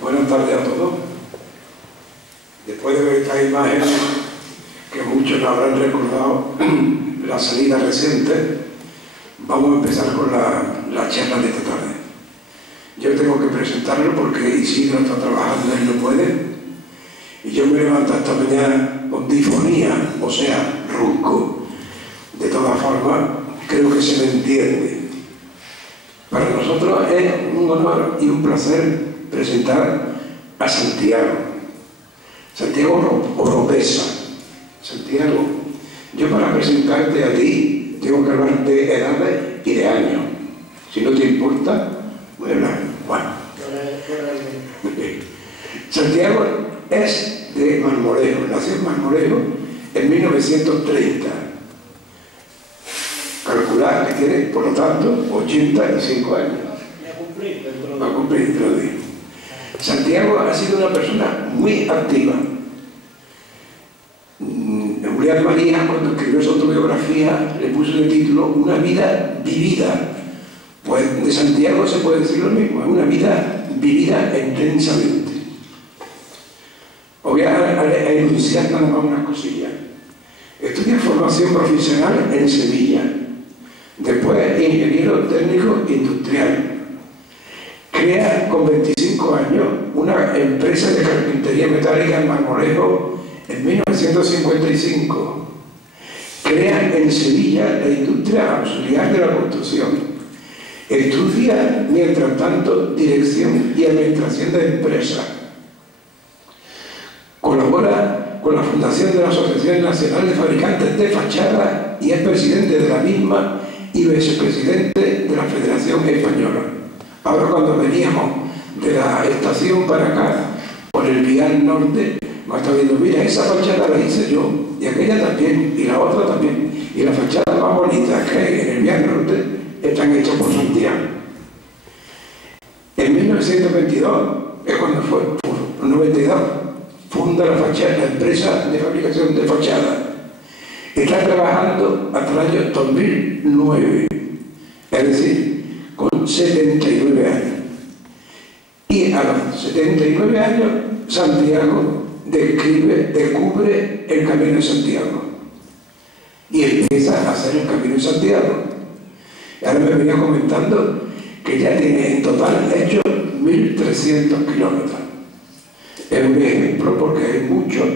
Buenas tardes a todos. Después de ver estas imágenes, que muchos habrán recordado la salida reciente, vamos a empezar con la charla de esta tarde. Yo tengo que presentarlo porque Isidro está trabajando y no puede. Y yo me levanto esta mañana con difonía, o sea, ronco. De todas formas, creo que se me entiende. Para nosotros es un honor y un placer presentar a Santiago. Santiago Oropesa. Santiago, yo para presentarte a ti tengo que hablar de edades y de años. Si no te importa, voy a hablar. Bueno. Santiago es de Marmolejo, nació en Marmolejo en 1930. Calcular que tiene, por lo tanto, 85 años. Va a cumplir dentro de días. Santiago ha sido una persona muy activa. Julián María, cuando escribió su autobiografía, le puso de título Una vida vivida. Pues de Santiago se puede decir lo mismo, es una vida vivida intensamente. Os voy a enunciar nada más unas cosillas. Estudia formación profesional en Sevilla. Después ingeniero técnico industrial. Crea con 25 años una empresa de carpintería metálica en Marmolejo en 1955. Crea en Sevilla la industria auxiliar de la construcción. Estudia, mientras tanto, dirección y administración de empresas. Colabora con la fundación de la Asociación Nacional de Fabricantes de Fachadas y es presidente de la misma y vicepresidente de la Federación Española. Ahora, cuando veníamos de la estación para acá, por el Vial Norte, me está viendo, mira, esa fachada la hice yo, y aquella también, y la otra también, y la fachada más bonita que hay en el Vial Norte están hechas por Santiago. En 1922, es cuando fue, por 92, funda la empresa de fabricación de fachadas. Está trabajando hasta el año 2009, es decir, con 79 años. Y a los 79 años, Santiago descubre el Camino de Santiago y empieza a hacer el Camino de Santiago. Y ahora me venía comentando que ya tiene en total hecho 1.300 kilómetros. Es un ejemplo porque hay muchos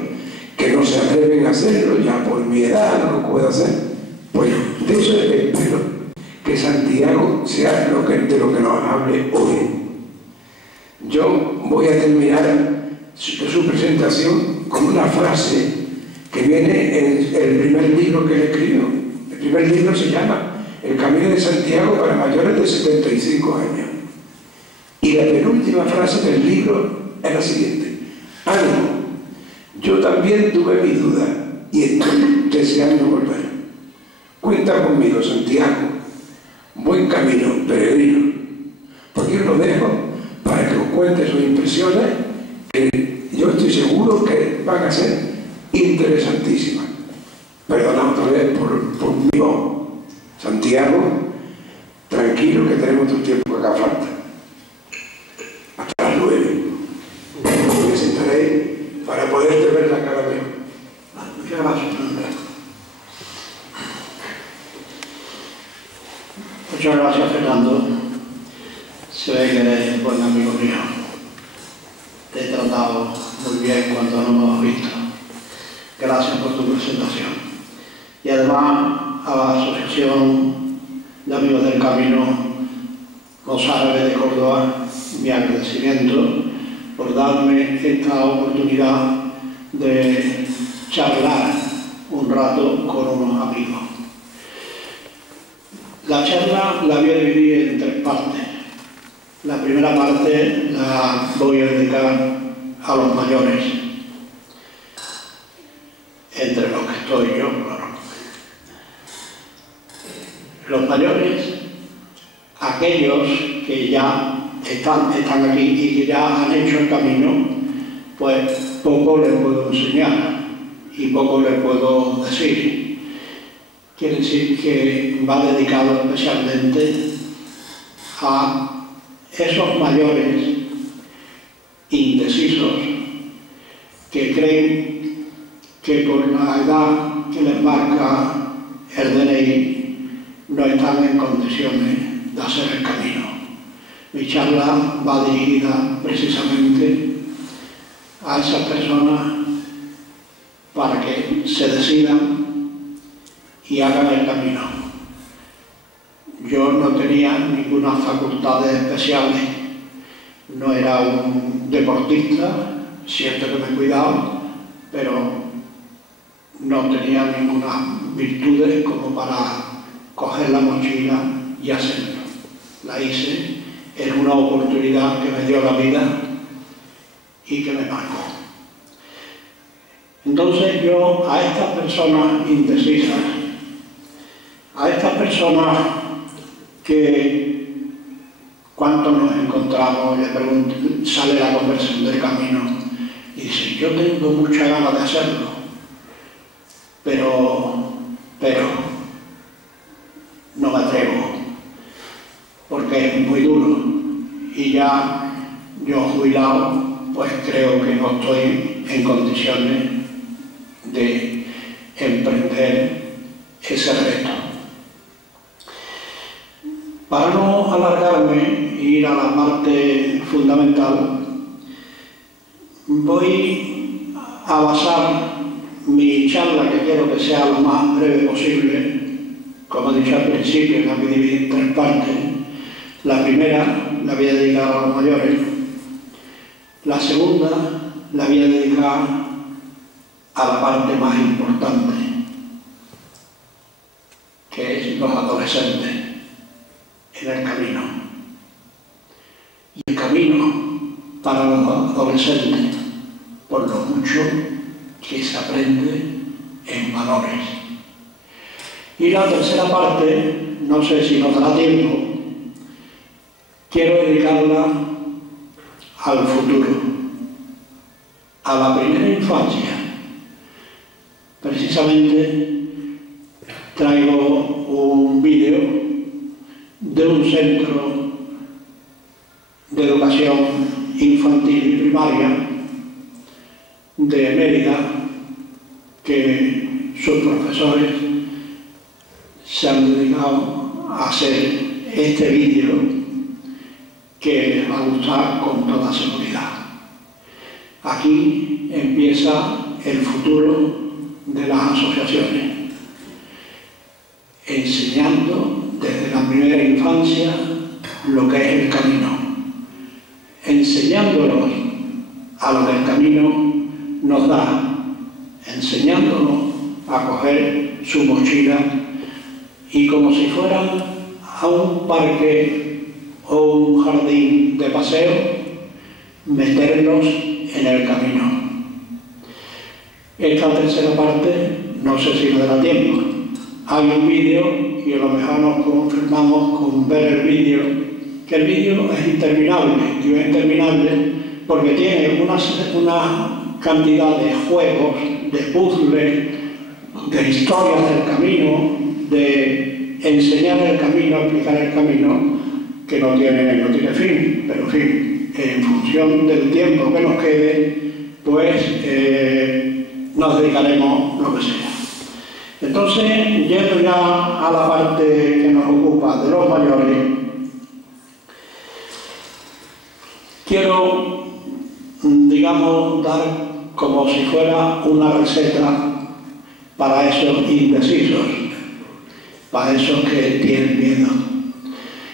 que no se atreven a hacerlo, ya por mi edad no lo puedo hacer. Pues de eso espero que Santiago sea de lo que nos hable hoy. Yo voy a terminar su presentación con una frase que viene en el primer libro que él escribió. El primer libro se llama El Camino de Santiago para mayores de 75 años. Y la penúltima frase del libro es la siguiente: ánimo, yo también tuve mis dudas y estoy deseando volver. Cuenta conmigo, Santiago. Buen camino, peregrino. Porque os lo dejo para que os cuente sus impresiones, que yo estoy seguro que van a ser interesantísimas. Perdonad otra vez por mi voz. Santiago, tranquilo que tenemos todo el tiempo que haga falta. Hasta las 9. Me sentaré para poderte ver la cara mejor. Muchas gracias. Muchas gracias, Fernando. Se ve que eres buen amigo mío. Te he tratado muy bien cuando no nos hemos visto. Gracias por tu presentación. Y además a la Asociación de Amigos del Camino Mozárabes de Córdoba, mi agradecimiento por darme esta oportunidad de charlar un rato con unos amigos. La charla la voy a dividir en 3 partes. La primera parte la voy a dedicar a los mayores, entre los que estoy yo, claro. Los mayores, aquellos que ya están aquí y que ya han hecho el camino, pues poco les puedo enseñar y poco les puedo decir. quiere decir que va dedicado especialmente a esos mayores indecisos que creen que por la edad que les marca el DNI no están en condiciones de hacer el camino. Mi charla va dirigida precisamente a esas personas para que se decidan y hagan el camino. Yo no tenía ninguna facultades especiales, no era un deportista, cierto que me cuidaba, pero no tenía ninguna virtudes como para coger la mochila y hacerlo. La hice en una oportunidad que me dio la vida y que me marcó. Entonces yo a estas personas indecisas, a estas personas que cuando nos encontramos, le pregunto, sale la conversación del camino y dice, yo tengo mucha ganas de hacerlo, pero no me atrevo, porque es muy duro y ya yo jubilado, pues creo que no estoy en condiciones de emprender ese reto. Para no alargarme e ir a la parte fundamental, voy a basar mi charla, que quiero que sea lo más breve posible, como he dicho al principio, la voy a dividir en 3 partes. La primera la voy a dedicar a los mayores, la segunda la voy a dedicar a la parte más importante, que es los adolescentes en el camino. Y el camino para los adolescentes, por lo mucho que se aprende en valores. Y la tercera parte, no sé si nos dará tiempo, quiero dedicarla al futuro, a la primera infancia. Precisamente traigo un vídeo de un centro de educación infantil y primaria de Mérida, que sus profesores se han dedicado a hacer este vídeo que les va a gustar con toda seguridad. Aquí empieza el futuro de las asociaciones, enseñando desde la primera infancia lo que es el camino, enseñándolos a lo que el camino nos da, enseñándonos a coger su mochila y, como si fueran a un parque o un jardín de paseo, meterlos en el camino. Esta tercera parte, no sé si me dará tiempo. Hay un vídeo y a lo mejor nos confirmamos con ver el vídeo, que el vídeo es interminable, y es interminable porque tiene una cantidad de juegos, de puzzles, de historias del camino, de enseñar el camino, explicar el camino, que no tiene fin, pero en fin, en función del tiempo que nos quede, pues nos dedicaremos lo que sea. Entonces, yendo ya a la parte que nos ocupa de los mayores, quiero, digamos, dar como si fuera una receta para esos indecisos, para esos que tienen miedo.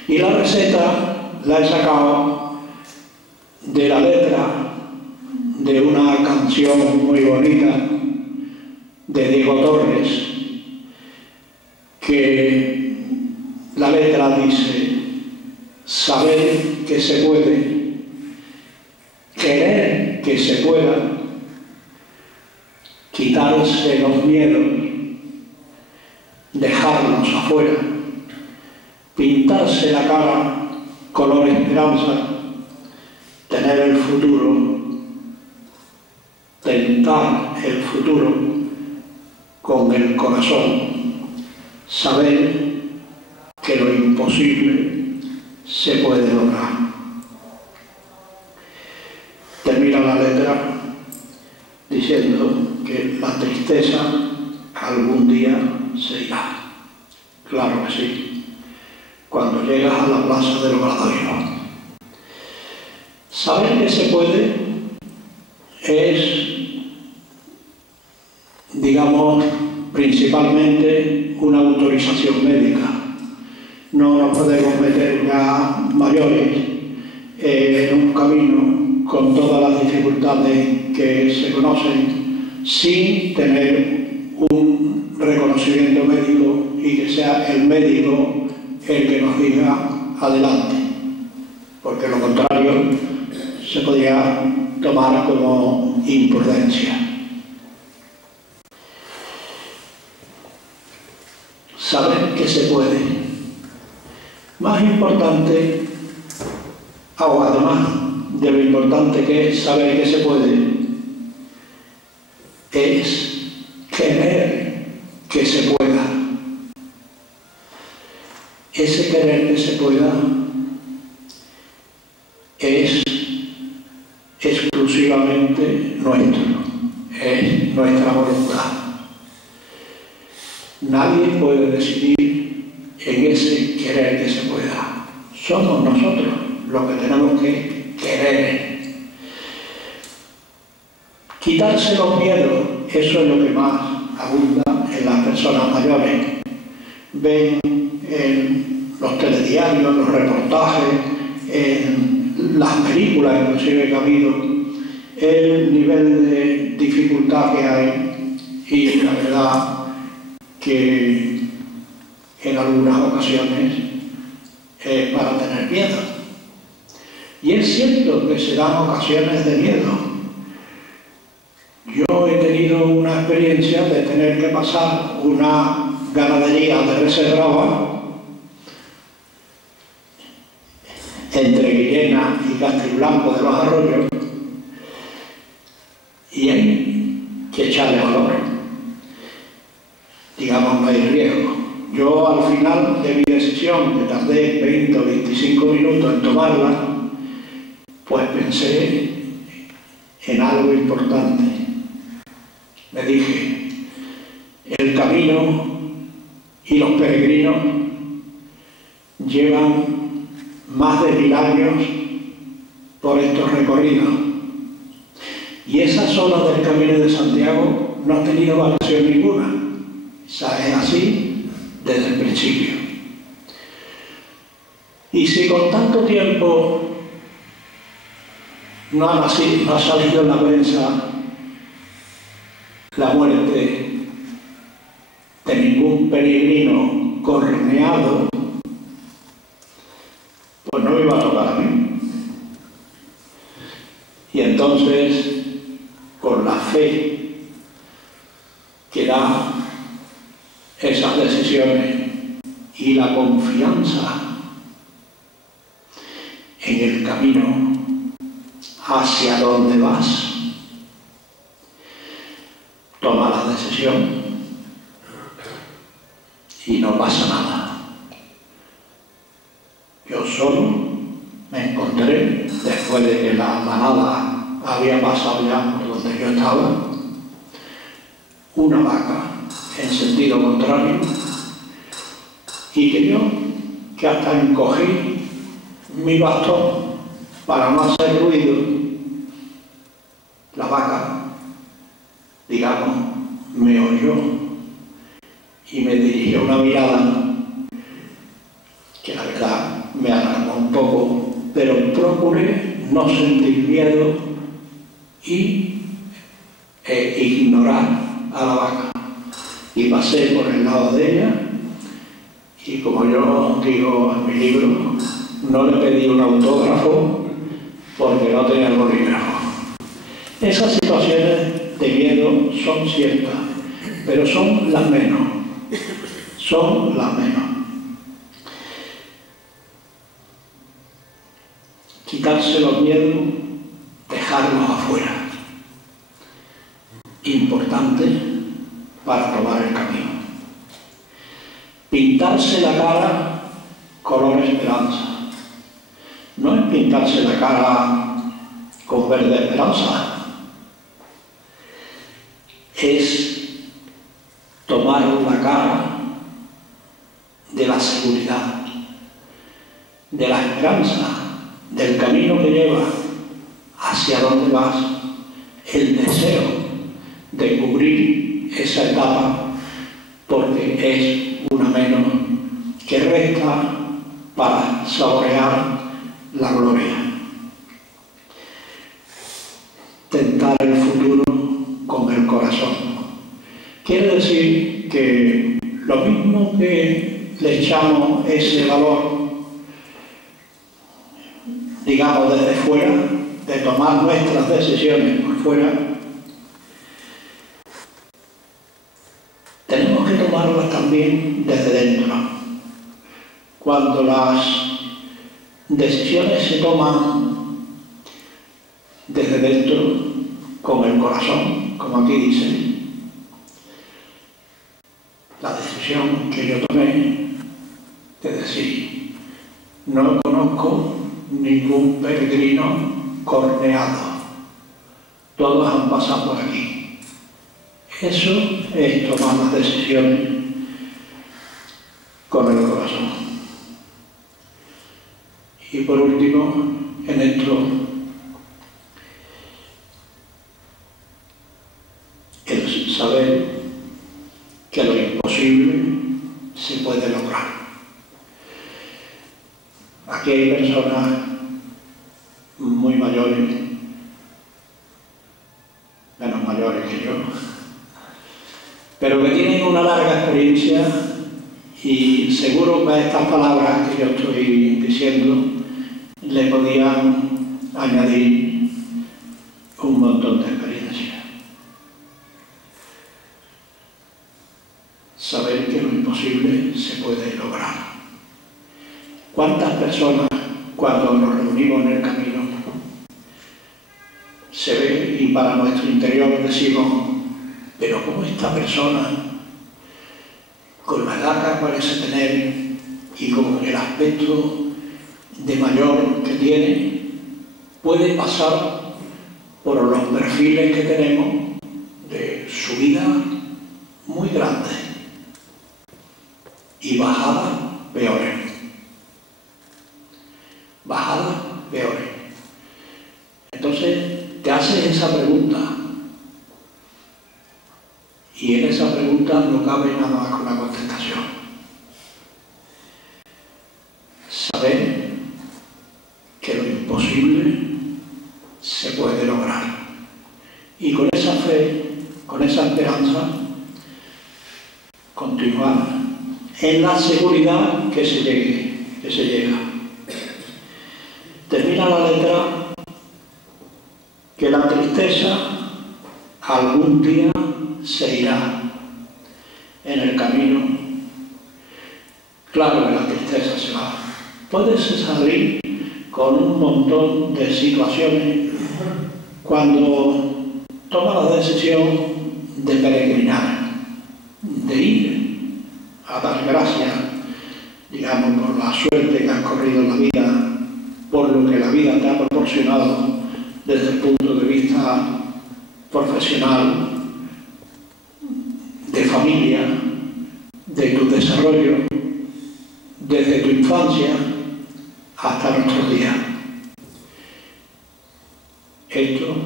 Y la receta la he sacado de la letra de una canción muy bonita de Diego Torres, que la letra dice: saber que se puede, querer que se pueda, quitarse los miedos, dejarlos afuera, pintarse la cara color esperanza, tener el futuro, tentar el futuro con el corazón, saber que lo imposible se puede lograr. Termina la letra diciendo que la tristeza algún día se irá. Claro que sí, cuando llegas a la plaza del Obradoiro. Saber que se puede es, digamos, principalmente una autorización médica. No nos podemos meter ya mayores en un camino con todas las dificultades que se conocen sin tener un reconocimiento médico y que sea el médico el que nos diga adelante, porque lo contrario se podría tomar como imprudencia. Saber que se puede. Más importante, o además de lo importante que es saber que se puede, es querer que se pueda. Ese querer que se pueda es exclusivamente nuestro, es nuestra voluntad. Nadie puede decidir en ese querer que se pueda. Somos nosotros los que tenemos que querer. Quitarse los miedos, eso es lo que más abunda en las personas mayores. Ven en los telediarios, los reportajes, en las películas inclusive que ha habido, el nivel de dificultad que hay y la verdad que en algunas ocasiones es para tener miedo. Y es cierto que se dan ocasiones de miedo. Yo he tenido una experiencia de tener que pasar una ganadería de reserva entre Guillena y Castrilblanco de los Arroyos y hay que echarle valor. Digamos, no hay riesgo. Yo al final de mi decisión, que tardé 20 o 25 minutos en tomarla, pues pensé en algo importante. Me dije, el camino y los peregrinos llevan más de 1000 años por estos recorridos. Y esa zona del Camino de Santiago no ha tenido variación ninguna. O sea, es así desde el principio. Y si con tanto tiempo no ha salido en la prensa la muerte de ningún peregrino corneado, pues no me iba a tocar a mí. Y entonces, con la fe que da esas decisiones y la confianza en el camino hacia donde vas, toma la decisión y no pasa nada. Yo solo me encontré, después de que la manada había pasado ya por donde yo estaba, una vaca en sentido contrario, y que yo, que hasta encogí mi bastón para no hacer ruido, la vaca, digamos, me oyó y me dirigió una mirada que la verdad me alarmó un poco, pero procuré no sentir miedo y ignorar a la vaca. Y pasé por el lado de ella y, como yo digo en mi libro, no le pedí un autógrafo porque no tenía el bolígrafo. Esas situaciones de miedo son ciertas, pero son las menos. Son las menos. Quitarse los miedos, dejarlos afuera. Importante para tomar el camino. pintarse la cara color esperanza. No es pintarse la cara con verde esperanza. Es tomar la cara de la seguridad, de la esperanza, del camino que lleva, hacia dónde vas, el deseo de cubrir esa etapa, porque es una menos que resta para saborear la gloria. Tentar el futuro con el corazón. Quiere decir que lo mismo que le echamos ese valor, digamos desde fuera, de tomar nuestras decisiones por fuera, tenemos que tomarlas también desde dentro. Cuando las decisiones se toman desde dentro, con el corazón, como aquí dice, la decisión que yo tomé de decir, no conozco ningún peregrino corneado, todos han pasado por aquí. Eso es tomar las decisiones con el corazón. Y por último, en esto, el saber que lo imposible se puede lograr. Aquí hay personas muy mayores, menos mayores que yo, pero que tienen una larga experiencia y seguro que a estas palabras que yo estoy diciendo le podían añadir un montón de experiencia. Saber que lo imposible se puede lograr. ¿Cuántas personas, cuando nos reunimos en el camino, se ve y para nuestro interior decimos, pero cómo esta persona, con la edad que parece tener y con el aspecto de mayor que tiene, puede pasar por los perfiles que tenemos de subida muy grande y bajadas peores. Bajadas peores. Entonces te haces esa pregunta y en esa pregunta no cabe nada más que una contestación. Saber que lo imposible se puede lograr. Y con esa fe, con esa esperanza, continuar en la seguridad que se llega. Termina la letra que la tristeza algún día se irá en el camino. Claro que la tristeza se va. Puedes salir con un montón de situaciones cuando tomas la decisión de peregrinar, de ir a dar gracias, digamos, por la suerte que has corrido en la vida, por lo que la vida te ha proporcionado desde el punto de vista profesional, de familia, de tu desarrollo, desde tu infancia hasta nuestros días. Esto,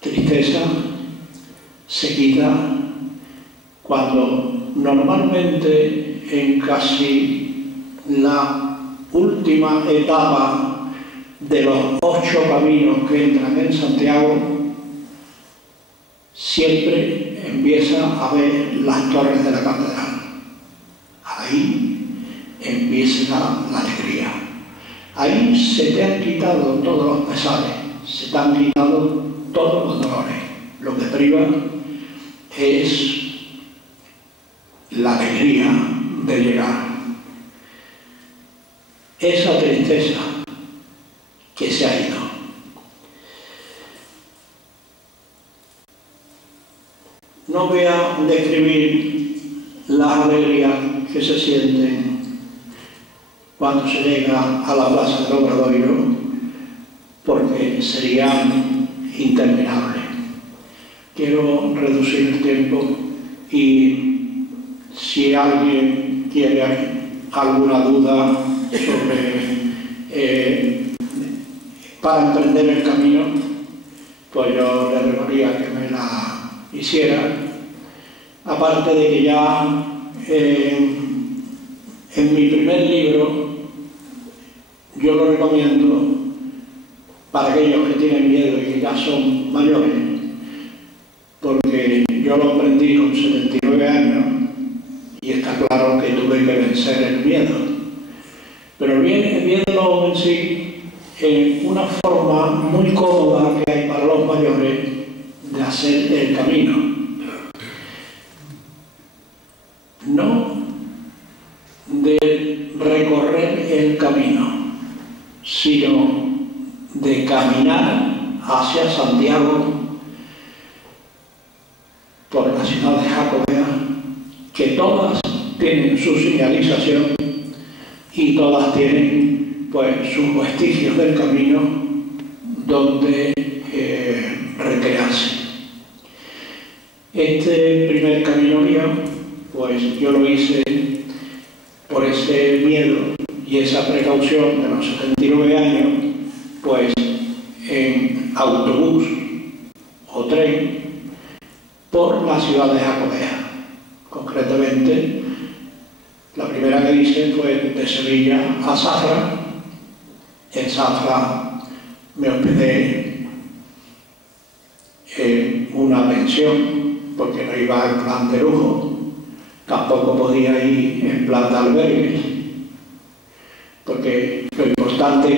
tristeza, se quita cuando normalmente en casi la última etapa de los 8 caminos que entran en Santiago, siempre empieza a ver las torres de la catedral. Ahí empieza la alegría. Ahí se te han quitado todos los pesares, se te han quitado todos los dolores. Lo que priva es la alegría de llegar. Esa tristeza que se ha ido. No voy a describir las alegrías que se sienten cuando se llega a la Plaza del Obradoiro, porque serían interminables. Quiero reducir el tiempo y si alguien tiene alguna duda sobre para emprender el camino, pues yo le rogaría que me la hiciera. Aparte de que ya en mi primer libro yo lo recomiendo para aquellos que tienen miedo y que ya son mayores, porque yo lo aprendí con 79 años y está claro que tuve que vencer el miedo. Pero el miedo lo vencí en una forma muy cómoda que hay para los mayores de hacer el camino. No de recorrer el camino, sino de caminar hacia Santiago por la ciudad de Jacobea, que todas tienen su señalización y todas tienen pues sus vestigios del camino donde recrearse. Este primer camino mío, pues yo lo hice por ese miedo y esa precaución de los 79 años, pues en autobús o tren por la ciudad de Jacobea. Concretamente, la primera que hice fue de Sevilla a Zafra. En Zafra me hospedé en una pensión porque no iba en plan de lujo, tampoco podía ir en plan de albergues, porque lo importante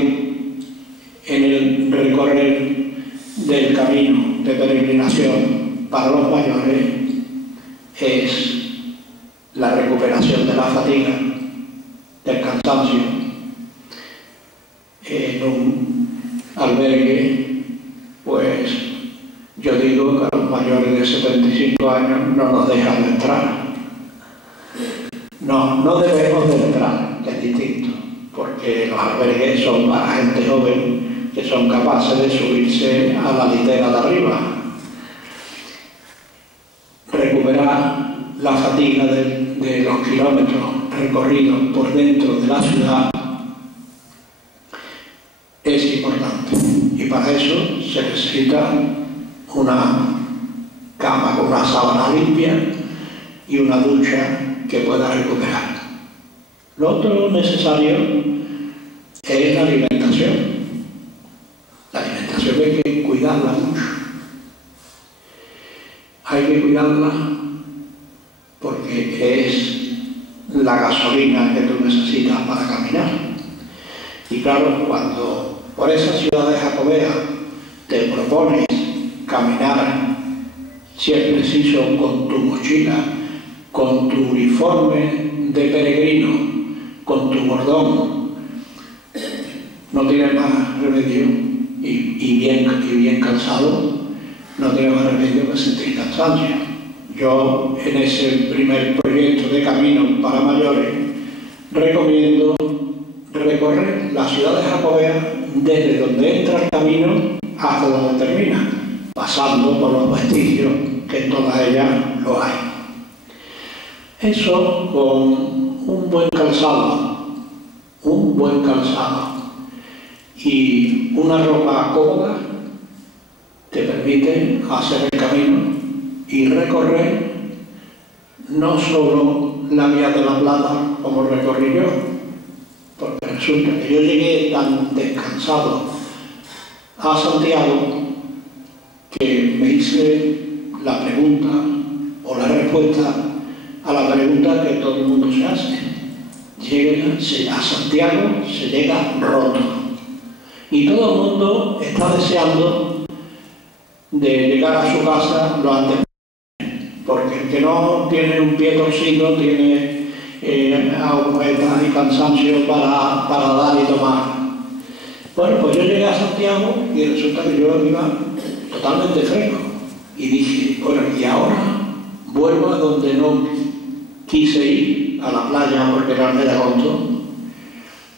en el recorrer del camino de peregrinación para los mayores es la recuperación de la fatiga, del cansancio. En un albergue, pues yo digo que a los mayores de 75 años no nos dejan de entrar. No debemos de entrar, que es distinto, porque los albergues son para gente joven que son capaces de subirse a la litera de arriba. Recuperar la fatiga de los kilómetros recorridos por dentro de la ciudad es importante, y para eso se necesita una cama con una sábana limpia y una ducha que pueda recuperar. Lo otro necesario es la alimentación. La alimentación hay que cuidarla mucho. Hay que cuidarla porque es la gasolina que tú necesitas para caminar. Y claro, cuando por esa ciudad de Jacobea te propones caminar, si es preciso, con tu mochila, con tu uniforme de peregrino, con tu bordón, no tienes más remedio, y bien cansado, no tienes más remedio que sentir cansancio. Yo, en ese primer proyecto de camino para mayores, recomiendo recorrer la ciudad de Jacobea desde donde entra el camino hasta donde termina, pasando por los vestigios que en todas ellas lo hay. Eso con un buen calzado y una ropa cómoda te permite hacer el camino y recorrer no solo la Vía de la Plata como recorrí yo, porque resulta que yo llegué tan descansado a Santiago que me hice la pregunta o la respuesta a la pregunta que todo el mundo se hace. A Santiago se llega roto y todo el mundo está deseando de llegar a su casa lo antes posible, porque el que no tiene un pie torcido tiene agujetas y cansancio para dar y tomar. Bueno, pues yo llegué a Santiago y resulta que yo iba totalmente fresco y dije, bueno, y ahora vuelvo a donde no quise ir, a la playa porque era el mes de agosto.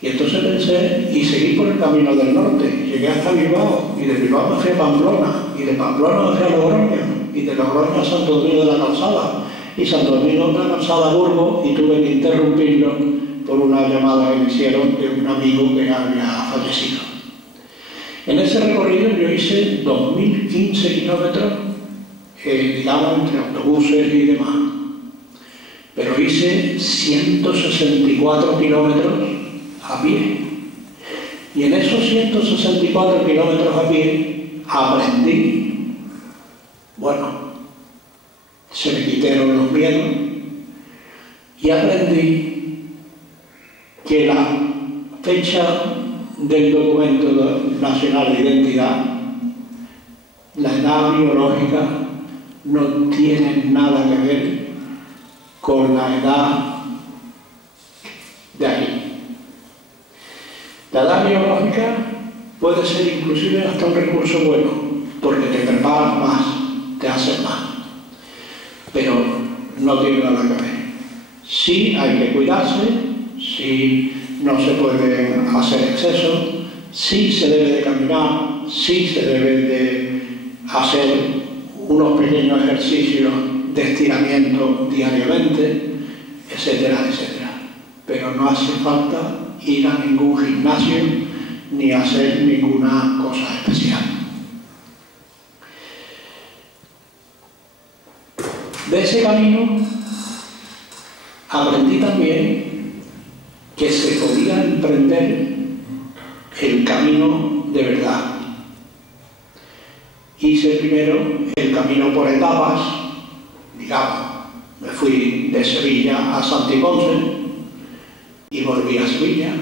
Y entonces pensé y seguí por el camino del norte. Llegué hasta Bilbao y de Bilbao me fui a Pamplona y de Pamplona me fui a Logroño y de Logroño a Santo Domingo de la Calzada y Santo Domingo de la Calzada a Burgos y tuve que interrumpirlo por una llamada que me hicieron de un amigo que había fallecido. En ese recorrido yo hice 2015 kilómetros, digamos, entre autobuses y demás. Pero hice 164 kilómetros a pie. Y en esos 164 kilómetros a pie aprendí, bueno, se me quitaron los miedos y aprendí que la fecha del documento nacional de identidad, la edad biológica, no tiene nada que ver con la edad de aquí. La edad biológica puede ser inclusive hasta un recurso bueno, porque te preparas más, te haces más, pero no tiene nada que ver. Sí hay que cuidarse, sí no se puede hacer exceso, sí se debe de caminar, sí se debe de hacer unos pequeños ejercicios de estiramiento diariamente, etcétera, etcétera. Pero no hace falta ir a ningún gimnasio ni hacer ninguna cosa especial. De ese camino aprendí también que se podía emprender el camino de verdad. Hice primero el camino por etapas, digamos, me fui de Sevilla a Santiponce y volví a Sevilla.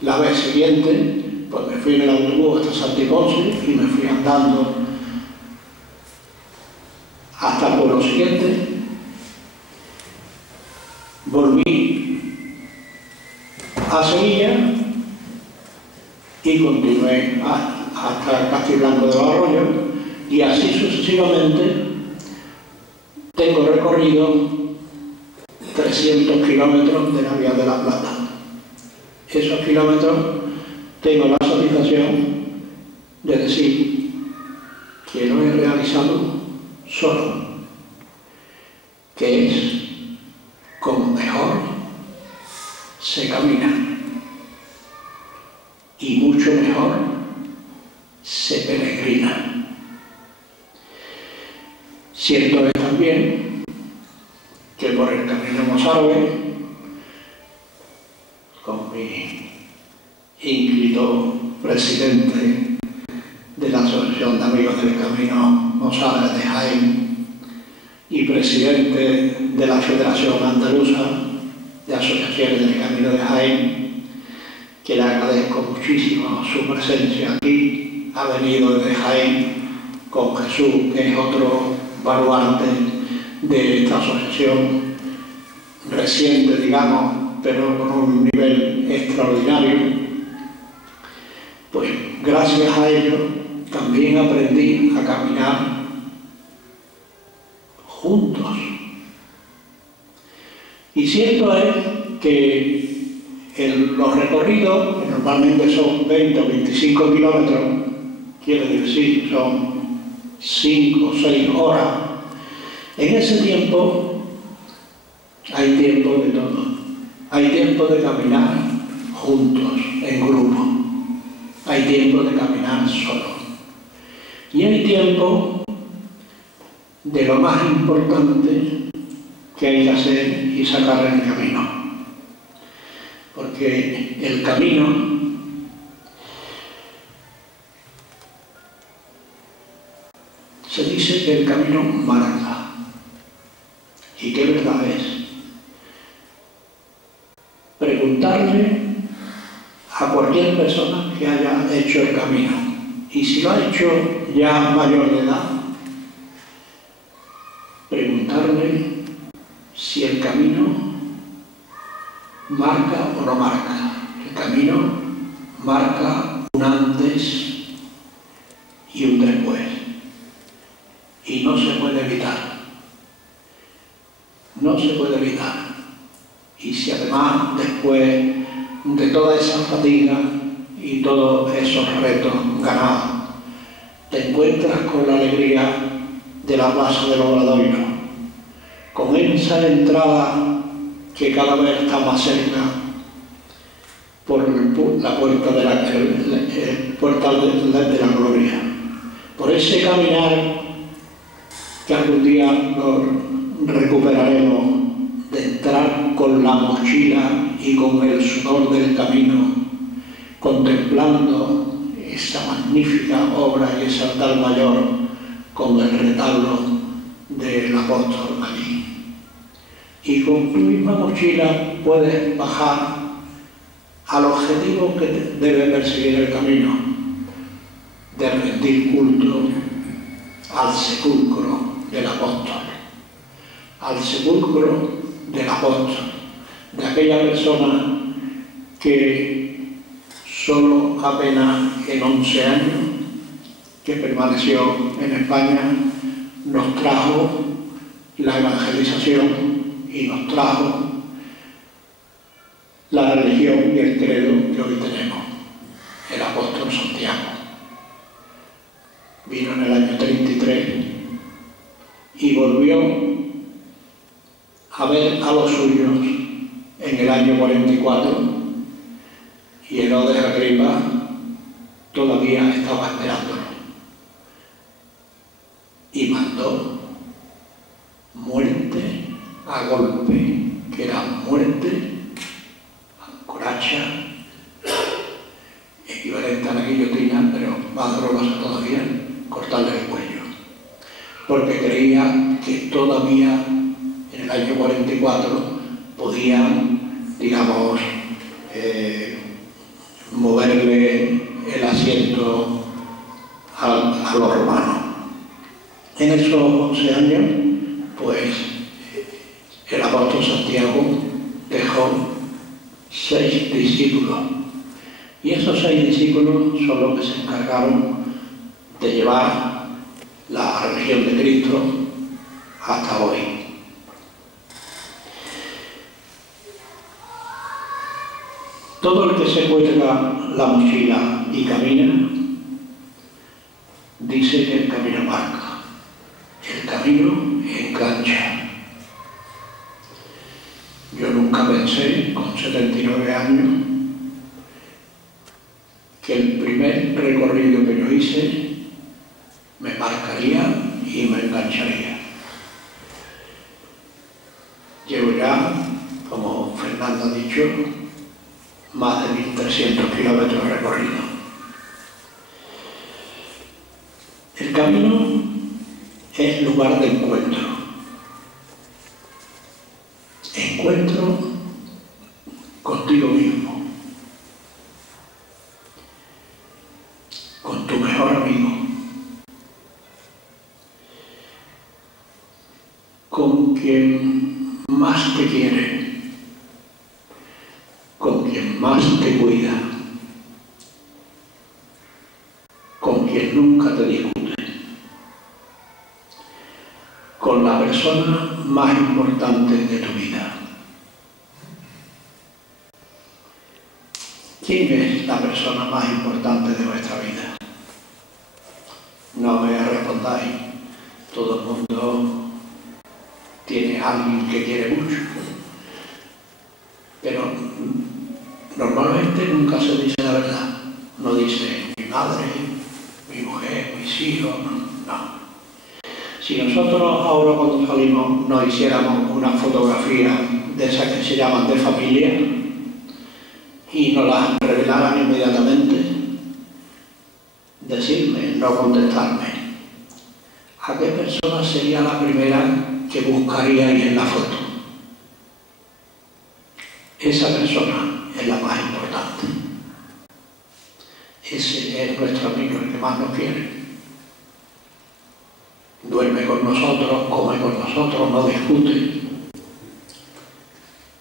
La vez siguiente, pues me fui en el autobús hasta Santiponce y me fui andando hasta el pueblo siguiente. Volví a Sevilla y continué hasta Castiblanco de los Arroyos y así sucesivamente. Tengo recorrido 300 kilómetros de la Vía de la Plata. Esos kilómetros tengo la satisfacción de decir que lo he realizado solo, que es como mejor se camina y mucho mejor se peregrina. Cierto es también que por el camino mozárabe, con mi ínclito presidente de la Asociación de Amigos del Camino Mozárabe de Jaén y presidente de la Federación Andaluza de Asociaciones del Camino de Jaén, que le agradezco muchísimo su presencia aquí. Ha venido desde Jaén con Jesús, que es otro baluarte de esta asociación reciente, digamos, pero con un nivel extraordinario. Pues gracias a ello también aprendí a caminar juntos. Y cierto es que los recorridos, que normalmente son 20 o 25 kilómetros, quiere decir son 5 o 6 horas, en ese tiempo hay tiempo de todo. Hay tiempo de caminar juntos, en grupo. Hay tiempo de caminar solo. Y hay tiempo de lo más importante que hay que hacer y sacar en el camino. Porque el camino se dice que el camino marca. ¿Y qué verdad es? Preguntarle a cualquier persona que haya hecho el camino, y si lo ha hecho ya mayor de edad, preguntarle si el camino marca o no marca. El camino marca un antes y un después, y no se puede evitar. No se puede evitar. Y fatiga y todos esos retos ganados, te encuentras con la alegría de la Plaza del Obradoiro, con esa entrada que cada vez está más cerca por la puerta de el portal de la gloria, por ese caminar que algún día nos recuperaremos, de entrar con la mochila y con el sudor del camino, contemplando esa magnífica obra y ese altar mayor con el retablo del apóstol allí. Y con tu misma mochila puedes bajar al objetivo que debe perseguir el camino, de rendir culto al sepulcro del apóstol, al sepulcro del apóstol, de aquella persona que solo apenas en 11 años que permaneció en España nos trajo la evangelización y nos trajo la religión y el credo que hoy tenemos, el apóstol Santiago. Vino en el año 33 y volvió a ver a los suyos en el año 44 y Herodes Agripa todavía estaba esperándolo y mandó muerte a golpe, que era muerte a coracha, equivalente a la guillotina, pero más dolorosa todavía, cortarle el cuello, porque creía que todavía en el año 44 podían, digamos, moverle el asiento a los romanos. En esos 11 años, pues, el apóstol Santiago dejó 6 discípulos. Y esos 6 discípulos son los que se encargaron de llevar la religión de Cristo hasta hoy. Todo el que se cuelga la mochila y camina, dice que el camino marca, el camino engancha. Yo nunca pensé, con 79 años, que el primer recorrido que yo hice me marcaría y me engancharía. Llevo ya, como Fernando ha dicho, más de 1.300 kilómetros recorridos. El camino es lugar de encuentro. Encuentro contigo mismo, con tu mejor amigo, con quien más te quiere, con quien más te cuida, con quien nunca te discute, con la persona más importante de tu vida. ¿Quién es la persona más importante de vuestra vida? No me respondáis. Todo el mundo tiene a alguien que quiere mucho, pero normalmente nunca se dice la verdad. No dice mi madre, mi mujer, mis hijos, no. Si nosotros ahora cuando salimos nos hiciéramos una fotografía de esas que se llaman de familia y nos las revelaran inmediatamente, decirme, no contestarme, ¿a qué persona sería la primera que buscaríais en la foto? Esa persona es la más importante. Ese es nuestro amigo, el que más nos quiere. Duerme con nosotros, come con nosotros, no discute.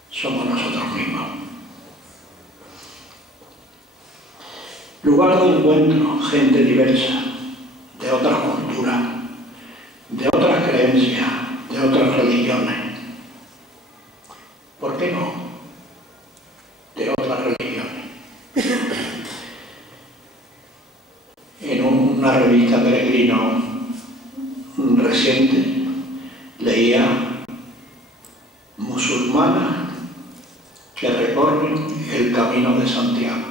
Somos nosotros mismos. Lugar de encuentro, gente diversa, de otras culturas, de otras creencias, de otras religiones. ¿Por qué no? De otras religiones. revista Peregrino reciente, leía musulmanas que recorren el camino de Santiago.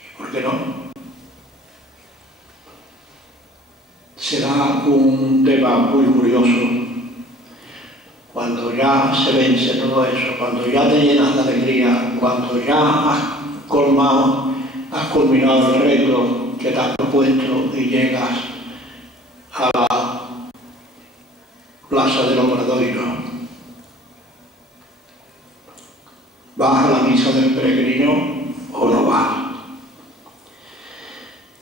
¿Y por qué no? Será un tema muy curioso cuando ya se vence todo eso, cuando ya te llenas de alegría, cuando ya has culminado el reto que te has propuesto y llegas a la Plaza del Obradoiro. ¿Vas a la misa del peregrino o no vas?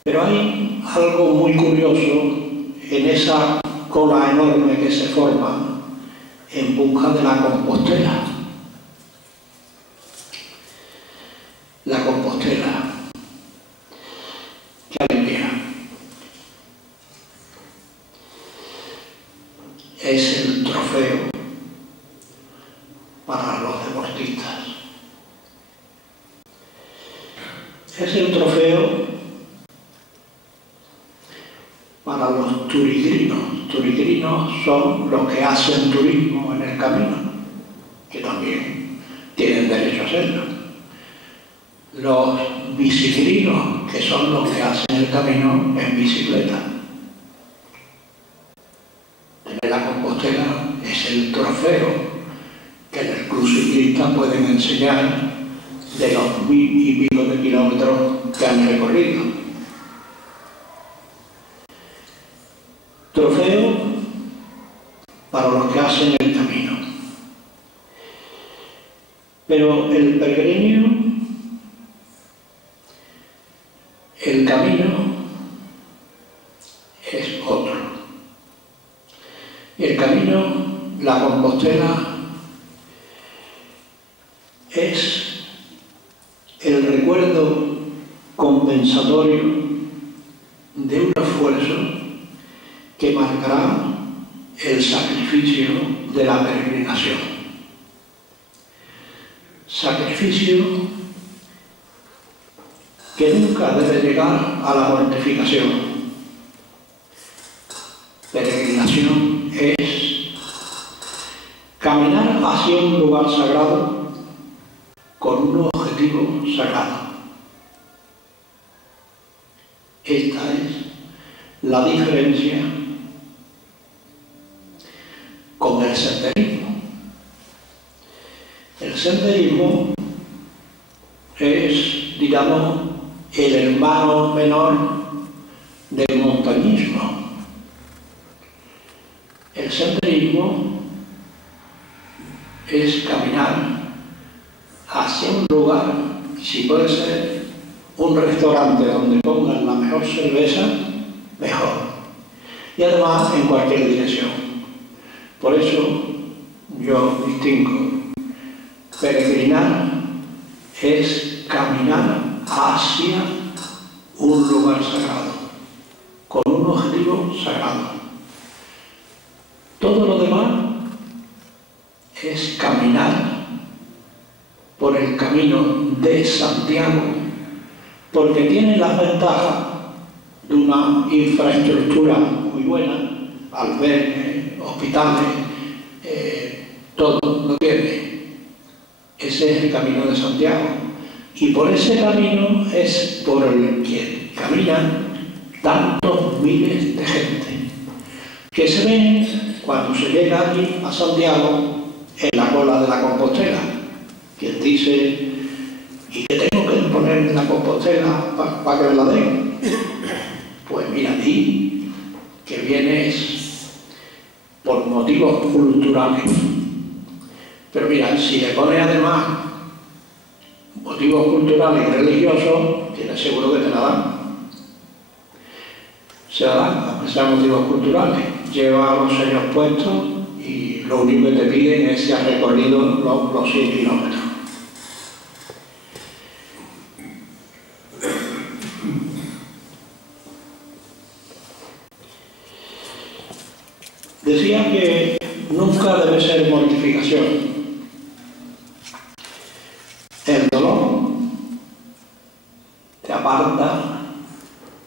Pero hay algo muy curioso en esa cola enorme que se forma en busca de la Compostela. La Compostela. ¡Qué alegría! Es el trofeo para los deportistas. Es el trofeo para los turigrinos. Turigrinos son los que hacen turismo en el camino, que también tienen derecho a hacerlo. Los bicigrinos, que son los que hacen el camino en bicicleta. Tener la Compostela es el trofeo que en el club ciclista pueden enseñar de los 1000 y pico de kilómetros que han recorrido. Trofeo para los que hacen el camino. Pero el peregrino, el camino es otro. El camino, la Compostela, es el recuerdo compensatorio de un esfuerzo que marcará el sacrificio de la peregrinación. Sacrificio que nunca debe llegar a la mortificación. Peregrinación es caminar hacia un lugar sagrado con un objetivo sagrado. Esta es la diferencia con el senderismo. El senderismo es, digamos, el hermano menor del montañismo. El senderismo es caminar hacia un lugar, si puede ser un restaurante donde pongan la mejor cerveza, mejor. Y además en cualquier dirección. Por eso yo distingo. Peregrinar es caminar hacia un lugar sagrado, con un objetivo sagrado. Todo lo demás es caminar por el camino de Santiago, porque tiene las ventajas de una infraestructura muy buena, albergues, hospitales, todo lo tiene. Ese es el camino de Santiago. Y por ese camino es por el que caminan tantos miles de gente, que se ven cuando se llega allí a Santiago en la cola de la Compostela. Quien dice, ¿y qué tengo que poner en la Compostela para que me la den? Pues mira, di que vienes por motivos culturales. Pero mira, si le pones además motivos culturales y religiosos, tienes seguro que te la dan. Se la dan, aunque sean motivos culturales. Lleva los sellos puestos y lo único que te piden es si has recorrido los 100 kilómetros. Decía que nunca debe ser mortificación. El dolor te aparta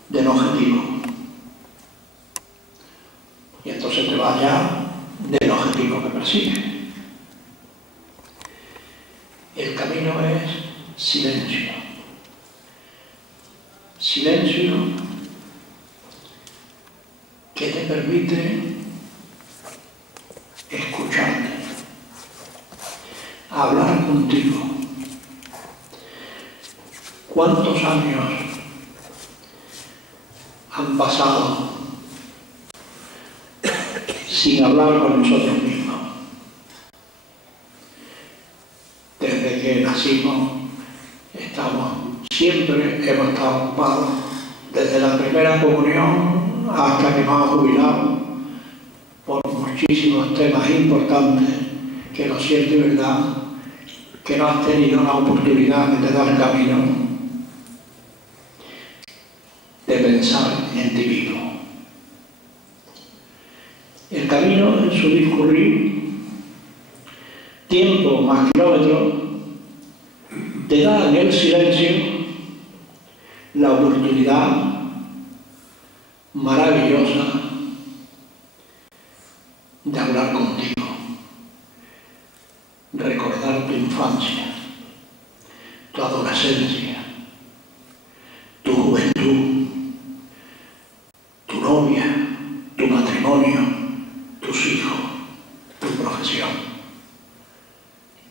del objetivo. lógico que persigue. El camino es silencio. Silencio que te permite escucharte, hablar contigo. ¿Cuántos años han pasado sin hablar con nosotros mismos? Desde que nacimos siempre hemos estado ocupados, desde la primera comunión hasta que nos hemos jubilado, por muchísimos temas importantes que lo siento y verdad, que no has tenido la oportunidad de dar el camino de pensar en ti mismo. El camino en su discurrir, tiempo más kilómetros, te da en el silencio la oportunidad maravillosa de hablar contigo, recordar tu infancia, tu adolescencia, tu juventud, tu novia, tu matrimonio, tus hijos, tu profesión.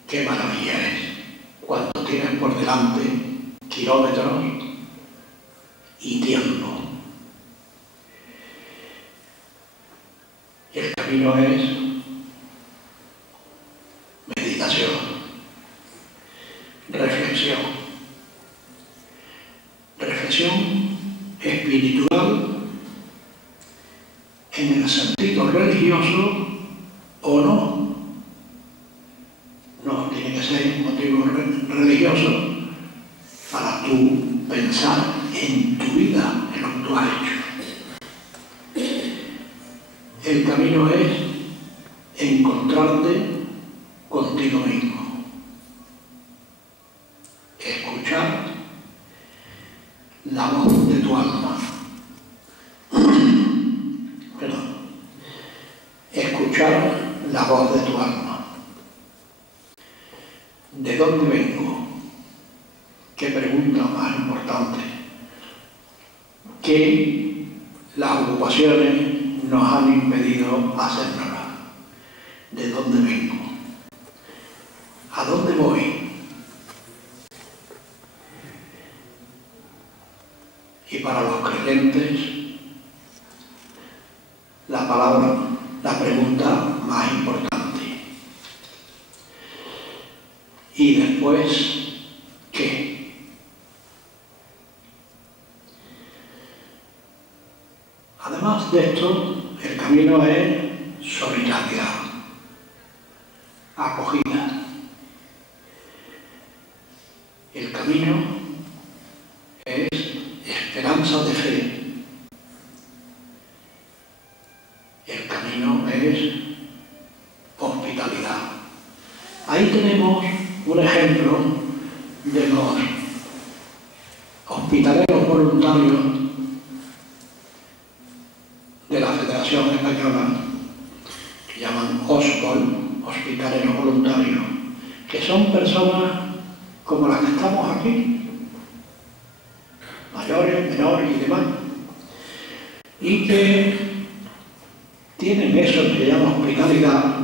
Qué maravilla es cuando tienes por delante kilómetros y tiempo. El camino es meditación, reflexión espiritual en el sentido religioso o no. No tiene que ser un motivo religioso para tú pensar en tu vida, en lo que tú has hecho. El camino es encontrarte contigo mismo, escuchar la voz de tu alma. Perdón. Escuchar la voz de tu alma. ¿De dónde vengo? Qué pregunta más importante. Que las ocupaciones nos han impedido hacérnosla. ¿De dónde vengo? ¿A dónde voy? Y para los creyentes, la pregunta más importante. Y después, ¿qué? Además de esto, el camino es solidaridad, acogida. El camino es esperanza de fe. El camino es hospitalidad. Ahí tenemos un ejemplo de los hospitaleros voluntarios de la Federación Española, que llaman OSPOL, hospitaleros voluntarios, que son personas como las que estamos aquí, mayores, menores y demás, y que tienen eso que se llama hospitalidad,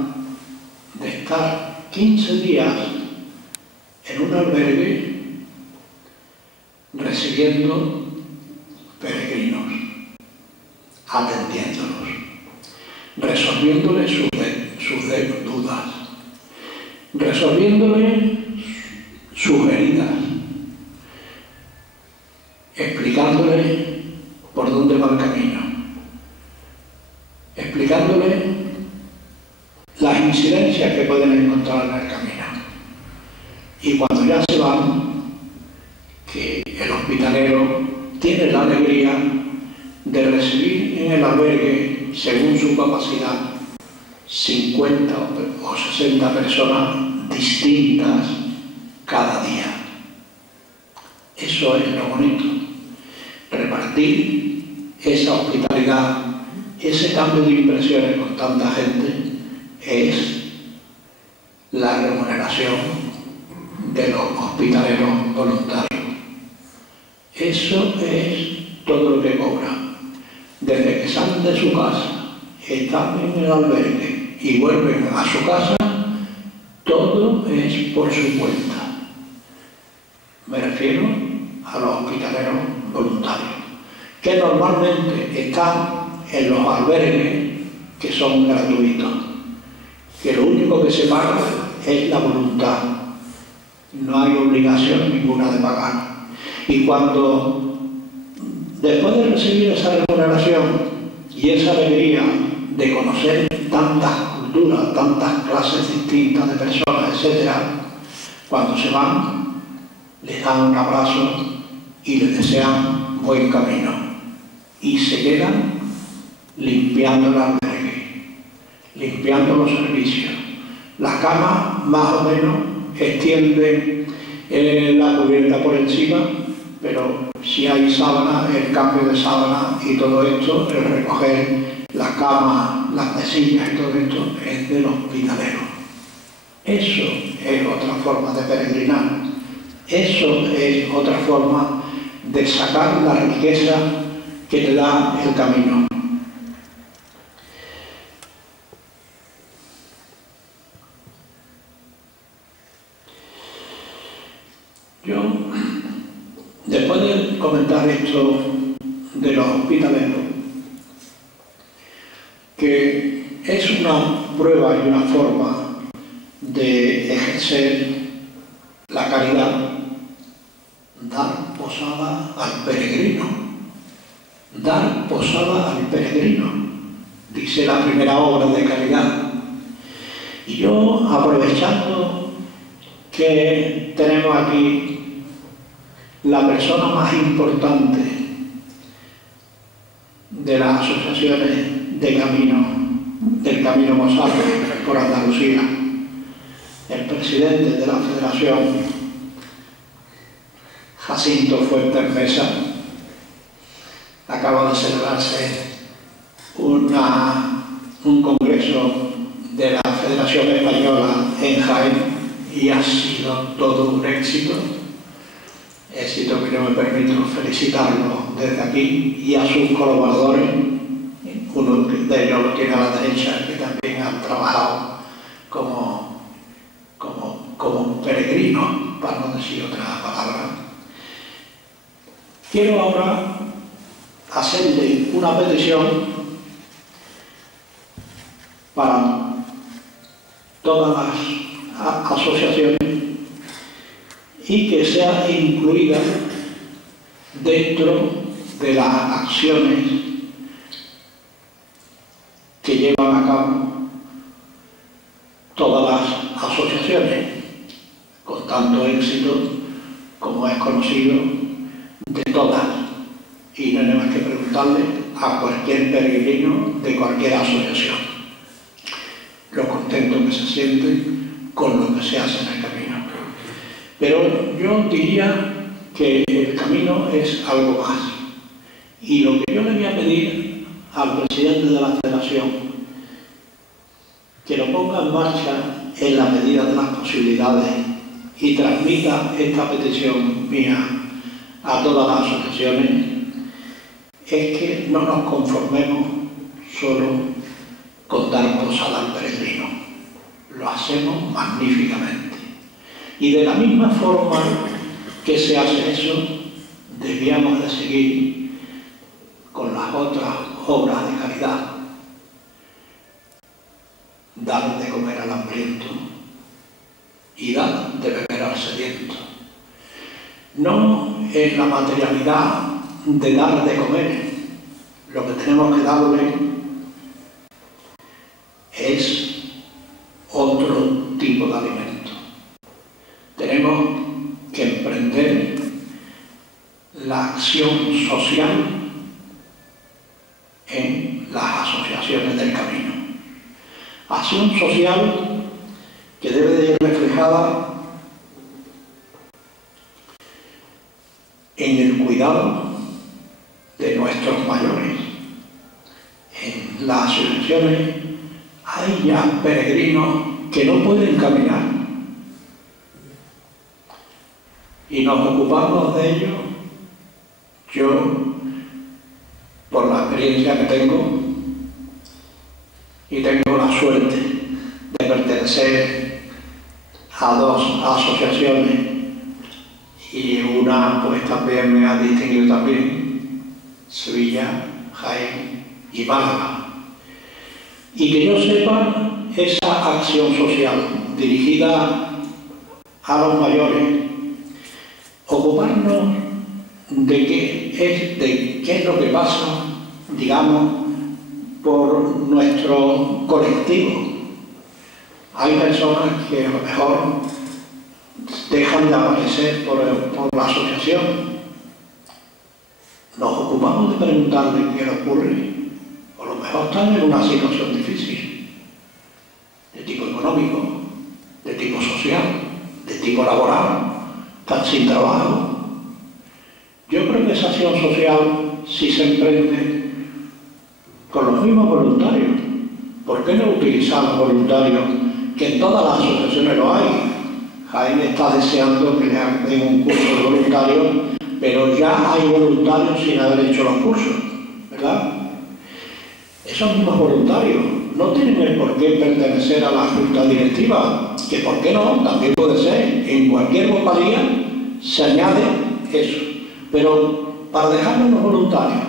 de estar 15 días en un albergue recibiendo peregrinos, atendiéndolos, resolviéndoles sus dudas, resolviéndoles sus heridas, explicándoles por dónde va el camino, explicándoles las incidencias que pueden encontrar en el camino. Y cuando ya se van, que el hospitalero tiene la alegría de recibir en el albergue, según su capacidad, 50 o 60 personas distintas cada día. Eso es lo bonito, repartir esa hospitalidad, ese cambio de impresiones con tanta gente es la remuneración de los hospitaleros voluntarios. Eso es todo lo que cobran. Desde que salen de su casa, están en el albergue y vuelven a su casa, todo es por su cuenta. Me refiero a los hospitaleros voluntarios, que normalmente están en los albergues que son gratuitos, que lo único que se paga es la voluntad, no hay obligación ninguna de pagar. Y cuando, después de recibir esa remuneración y esa alegría de conocer tantas culturas, tantas clases distintas de personas, etc., cuando se van, les dan un abrazo y les desean buen camino. Y se quedan limpiando el albergue, limpiando los servicios. Las camas más o menos extienden la cubierta por encima, pero si hay sábana, el cambio de sábana y todo esto, el recoger las camas, las mesillas y todo esto es del hospitalero. Eso es otra forma de peregrinar. Eso es otra forma de sacar la riqueza que te da el camino. Yo, después de comentar esto de los hospitaleros, que es una prueba y una forma de ejercer la caridad, dar posada al peregrino. Dar posada al peregrino, dice la primera obra de caridad. Y yo, aprovechando que tenemos aquí la persona más importante de las asociaciones de camino, del Camino Mozarte por Andalucía, el presidente de la Federación, Jacinto Fuentes Mesa, acaba de celebrarse un congreso de la Federación Española en Jaén y ha sido todo un éxito que yo me permito felicitarlo desde aquí, y a sus colaboradores, uno de ellos lo tiene a la derecha, que también han trabajado como peregrinos, para no decir otra palabra. Quiero ahora hacerle una petición para todas las asociaciones y que sea incluida dentro de las acciones que llevan a cabo todas las asociaciones, con tanto éxito como es conocido de todas. Y no hay más que preguntarle a cualquier peregrino de cualquier asociación lo contento que se siente con lo que se hace en el camino. Pero yo diría que el camino es algo más. Y lo que yo le voy a pedir al presidente de la Federación, que lo ponga en marcha en la medida de las posibilidades y transmita esta petición mía a todas las asociaciones, es que no nos conformemos solo con dar posada al peregrino. Lo hacemos magníficamente. Y de la misma forma que se hace eso, debíamos de seguir con las otras obras de caridad. Dar de comer al hambriento y dar de beber al sediento. No es la materialidad de dar de comer. Lo que tenemos que darle es otro tipo de alimento. Tenemos que emprender la acción social en las asociaciones del camino. Acción social que debe de ir reflejada en el cuidado de nuestros mayores. En las asociaciones hay ya peregrinos que no pueden caminar. Y nos ocupamos de ello. Yo, por la experiencia que tengo, y tengo la suerte de pertenecer a dos asociaciones, y una pues también me ha distinguido también, Sevilla, Jaén y Málaga. Y que yo sepa, esa acción social dirigida a los mayores, ocuparnos de qué es lo que pasa, digamos, por nuestro colectivo. Hay personas que a lo mejor dejan de aparecer por la asociación. Nos ocupamos de preguntarle qué le ocurre. A lo mejor están en una situación difícil, de tipo económico, de tipo social, de tipo laboral, están sin trabajo. Yo creo que esa acción social, si se emprende con los mismos voluntarios, ¿por qué no utilizar los voluntarios? Que en todas las asociaciones lo hay. Jaime está deseando que le den un curso de voluntarios, pero ya hay voluntarios sin haber hecho los cursos, ¿verdad? Esos mismos voluntarios no tienen el por qué pertenecer a la junta directiva, que por qué no, también puede ser. En cualquier vocalía se añade eso. Pero para dejarnos los voluntarios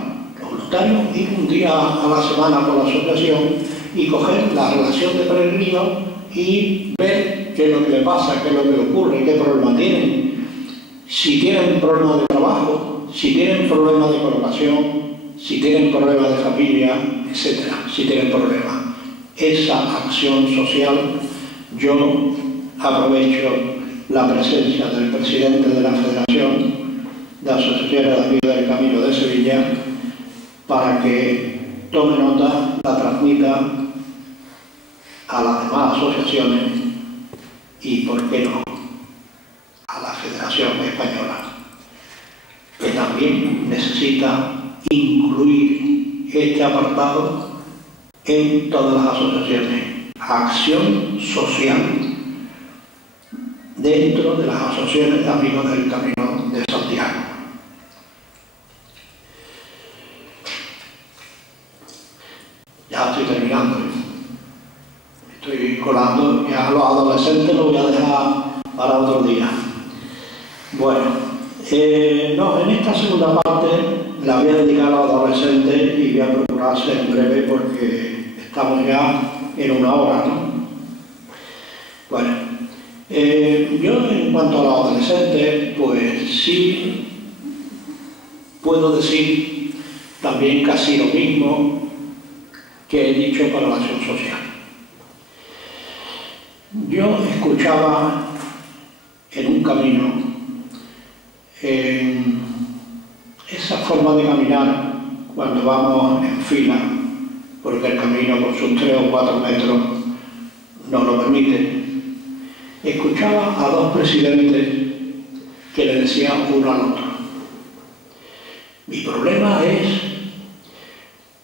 ir un día a la semana por la asociación y coger la relación de peregrinos y ver qué es lo que le pasa, qué es lo que le ocurre, qué problema tienen, si tienen problemas de trabajo, si tienen problemas de colocación, si tienen problemas de familia, etc. Si tienen problemas. Esa acción social, yo aprovecho la presencia del presidente de la Federación de Asociaciones de Amigos del Camino de Sevilla para que tome nota, la transmita a las demás asociaciones y, ¿por qué no?, a la Federación Española, que también necesita incluir este apartado en todas las asociaciones. Acción social dentro de las asociaciones de Amigos del Camino de Santiago. Ya estoy terminando. Estoy colando. Ya los adolescentes los voy a dejar para otro día. Bueno, en esta segunda parte la voy a dedicar a los adolescentes y voy a procurar ser breve porque estamos ya en una hora, ¿no? Bueno, yo en cuanto a los adolescentes, pues sí puedo decir también casi lo mismo que he dicho para la acción social. Yo escuchaba en un camino esa forma de caminar cuando vamos en fila, porque el camino con sus 3 o 4 metros nos lo permite. Escuchaba a dos presidentes que le decían uno al otro: mi problema es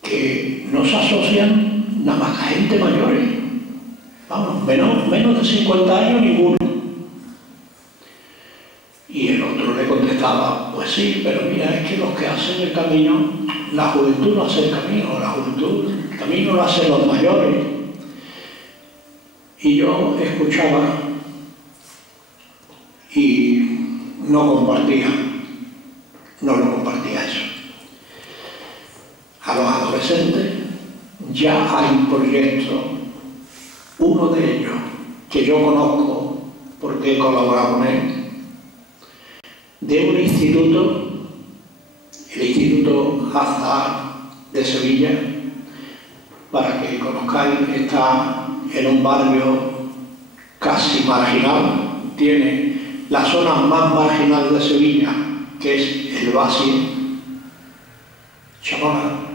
que nos asocian nada más a gente mayores. Vamos, menos de 50 años ninguno. Y el otro le contestaba: pues sí, pero mira, es que los que hacen el camino, la juventud no hace el camino, el camino lo hacen los mayores. Y yo escuchaba y no lo compartía eso. A los adolescentes ya hay un proyecto, uno de ellos que yo conozco porque he colaborado con él, de un instituto, el Instituto Azahar de Sevilla, para que conozcáis, está en un barrio casi marginal, tiene la zona más marginal de Sevilla, que es el Basie, Chamorro.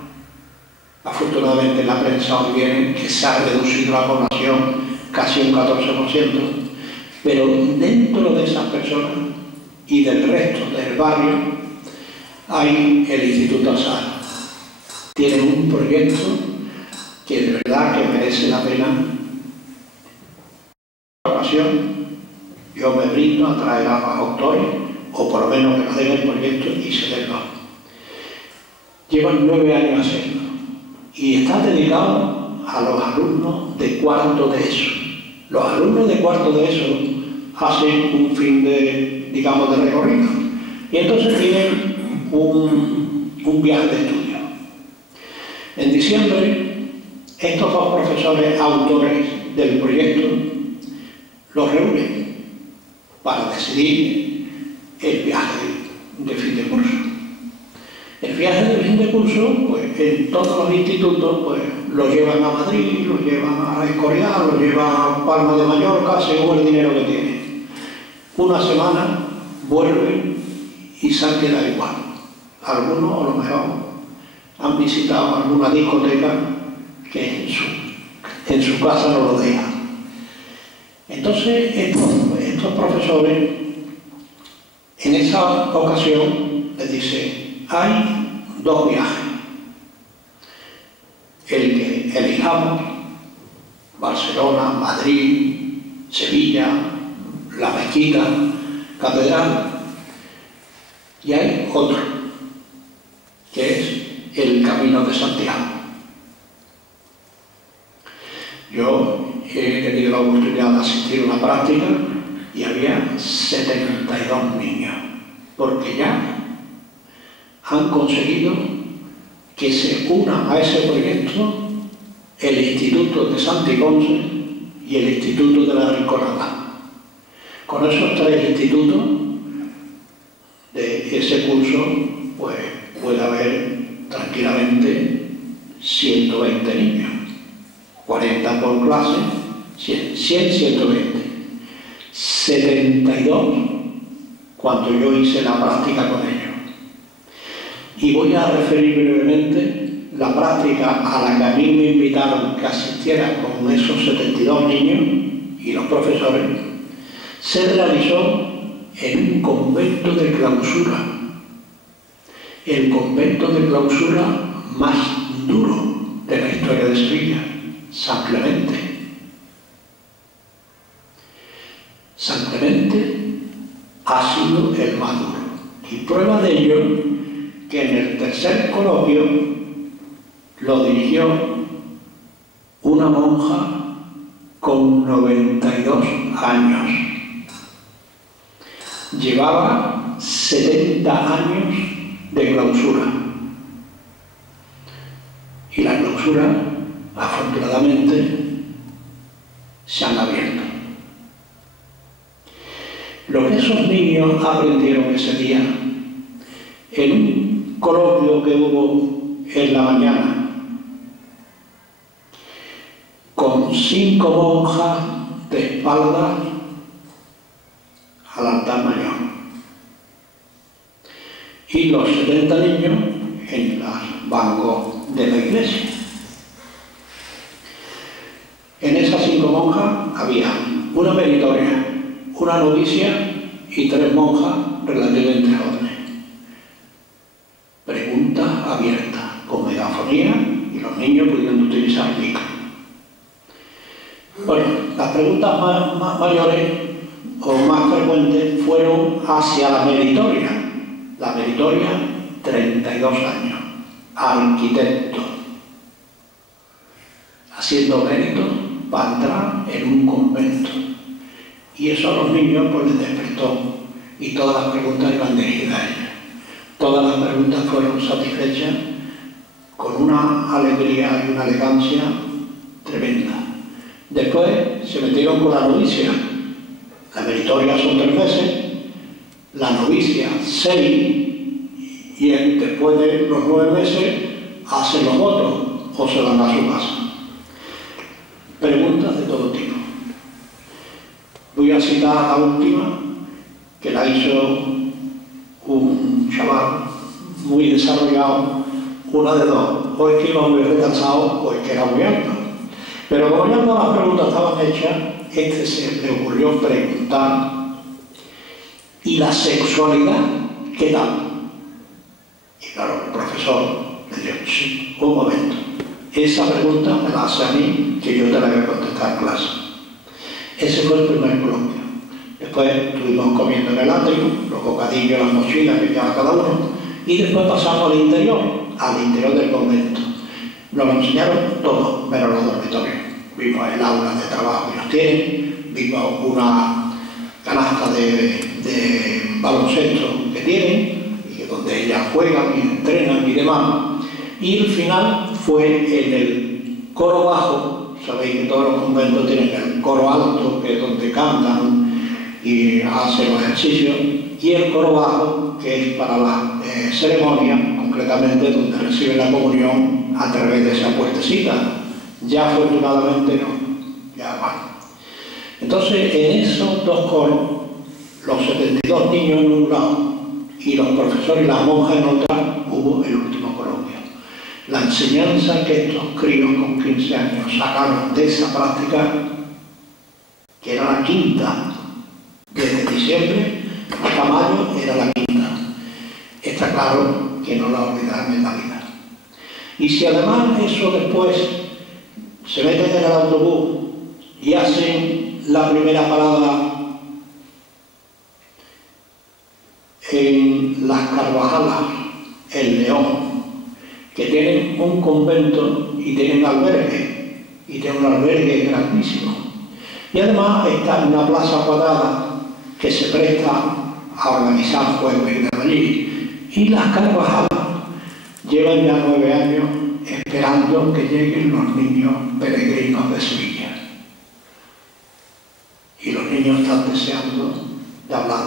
Afortunadamente la prensa hoy viene que se ha reducido la población casi un 14%, pero dentro de esas personas y del resto del barrio hay el Instituto Azahar. Tienen un proyecto que de verdad que merece la pena. En ocasión, yo me brindo a traer a los autores, o por lo menos que nos den el proyecto y se den. Llevan 9 años haciendo y está dedicado a los alumnos de cuarto de ESO. Los alumnos de cuarto de ESO hacen un fin de, digamos, de recorrido y entonces tienen un viaje de estudio. En diciembre, estos 2 profesores autores del proyecto los reúnen para decidir el viaje de fin de curso. El viaje de fin de curso, pues en todos los institutos, pues lo llevan a Madrid, lo llevan a Escorial, lo llevan a Palma de Mallorca, según el dinero que tienen. Una semana vuelven y se han quedado igual. Algunos, a lo mejor, han visitado alguna discoteca que en su casa no lo dejan. Entonces, estos profesores, en esa ocasión, les dicen: hay 2 viajes. El que elijamos, Barcelona, Madrid, Sevilla, la Mezquita, Catedral, y hay otro, que es el Camino de Santiago. Yo he tenido la oportunidad de asistir a una práctica y había 72 niños, porque ya han conseguido que se una a ese proyecto el Instituto de Santiponce y el Instituto de la Rinconada. Con esos 3 institutos de ese curso, pues puede haber tranquilamente 120 niños, 40 por clase, 100, 120. 72 cuando yo hice la práctica con ellos. Y voy a referir brevemente la práctica a la que a mí me invitaron que asistiera con esos 72 niños y los profesores. Se realizó en un convento de clausura, el convento de clausura más duro de la historia de Sevilla, San Clemente. San Clemente ha sido el más duro. Y prueba de ello que en el tercer coloquio lo dirigió una monja con 92 años. Llevaba 70 años de clausura. Y la clausura, afortunadamente, se han abierto. Lo que esos niños aprendieron ese día, en un coloquio que hubo en la mañana, con 5 monjas de espaldas al altar mayor y los 70 niños en los bancos de la iglesia. En esas 5 monjas había una meritoria, una novicia y 3 monjas relativamente jóvenes. Preguntas abiertas, con megafonía y los niños pudiendo utilizar micro. Bueno, las preguntas más mayores o más frecuentes fueron hacia la meritoria. La meritoria, 32 años, arquitecto, haciendo mérito para entrar en un convento. Y eso a los niños pues les despertó y todas las preguntas iban dirigidas a ellos. Todas las preguntas fueron satisfechas con una alegría y una elegancia tremenda. Después se metieron con la novicia. La meritoria son 3 veces, la novicia 6, y después de los 9 meses hacen los votos o se van a su casa. Preguntas de todo tipo. Voy a citar la última, que la hizo un chaval muy desarrollado, una de 2, o es que iba muy retrasado o es que era muy alto. Pero como ya todas las preguntas estaban hechas, se le ocurrió preguntar: ¿y la sexualidad qué tal? Y claro, el profesor le dijo: sí, un momento, esa pregunta me la hace a mí, que yo te la voy a contestar en clase. Ese fue el primer coloquio. Después estuvimos comiendo en el atrio, los bocadillos, las mochilas que llevaba cada uno, y después pasamos al interior del convento. Nos lo enseñaron todo, menos los dormitorios. Vimos el aula de trabajo que ellos tienen, vimos una canasta de baloncesto que tienen, y donde ellas juegan y entrenan y demás. Y el final fue en el coro bajo. Sabéis que todos los conventos tienen el coro alto, que es donde cantan y hacen los ejercicios, y el coro bajo, que es para la ceremonia, concretamente donde reciben la comunión a través de esa puertecita. Ya afortunadamente no, ya van. Entonces, en esos dos coros, los 72 niños en un lado y los profesores y las monjas en otra, hubo el último coloquio. La enseñanza que estos críos con 15 años sacaron de esa práctica, que era la quinta, desde diciembre hasta mayo era la quinta. Está claro que no la olvidarán en la vida. Y si además eso después se meten en el autobús y hacen la primera parada en Las Carvajalas, en León, que tienen un convento y tienen albergue, y tienen un albergue grandísimo. Y además está en una plaza cuadrada que se presta a organizar juegos y de allí. Y Las Carvajalas llevan ya 9 años esperando que lleguen los niños peregrinos de Sevilla. Y los niños están deseando de hablar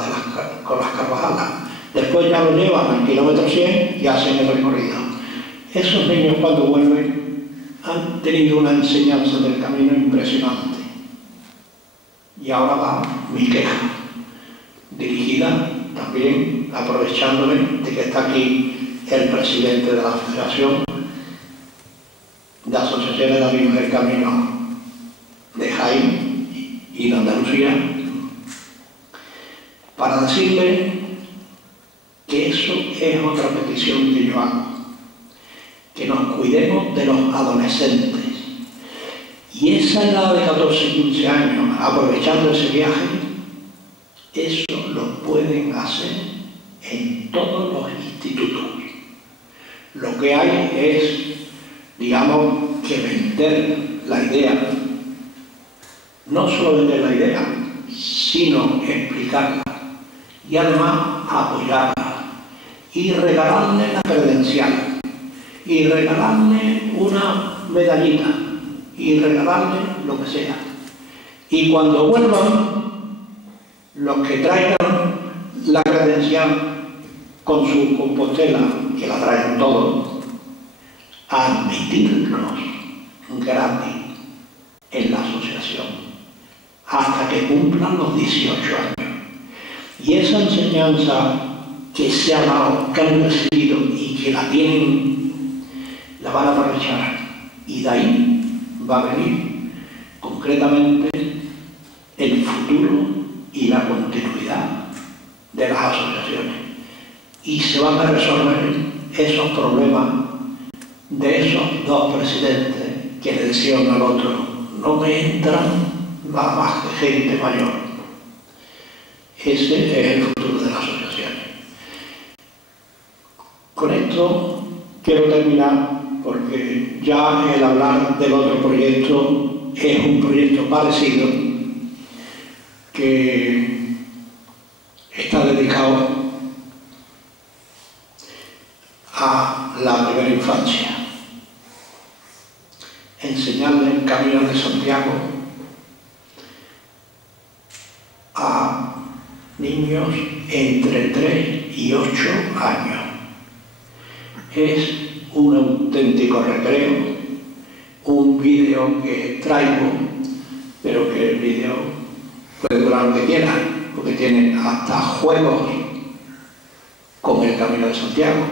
con Las Carvajalas. Después ya lo llevan al kilómetro 100 y hacen el recorrido. Esos niños cuando vuelven han tenido una enseñanza del camino impresionante. Y ahora va mi queja, dirigida también, aprovechándome de que está aquí el presidente de la Federación de Asociaciones de Amigos del Camino de Jaén y de Andalucía, para decirle que eso es otra petición que yo hago, que nos cuidemos de los adolescentes. Y esa edad de 14, 15 años, aprovechando ese viaje, eso lo pueden hacer en todos los institutos. Lo que hay es, digamos, que vender la idea. No solo vender la idea, sino explicarla. Y además apoyarla. Y regalarle la credencial. Y regalarle una medallita. Y regalarle lo que sea. Y cuando vuelvan, los que traigan la credencial con su compostela, que la traen todos, admitirlos gratis en la asociación hasta que cumplan los 18 años. Y esa enseñanza que se ha dado, que han recibido y que la tienen, la van a aprovechar. Y de ahí va a venir concretamente el futuro y la continuidad de las asociaciones. Y se van a resolver esos problemas de esos dos presidentes que le decían al otro: no me entran nada más que gente mayor. Ese es el futuro de las asociaciones. Con esto quiero terminar, porque ya el hablar del otro proyecto es un proyecto parecido que está dedicado a la primera infancia. Enseñarle el camino de Santiago a niños entre 3 y 8 años. Es un auténtico recreo, un vídeo que traigo, pero que el vídeo puede durar lo que quiera, porque tiene hasta juegos con el Camino de Santiago.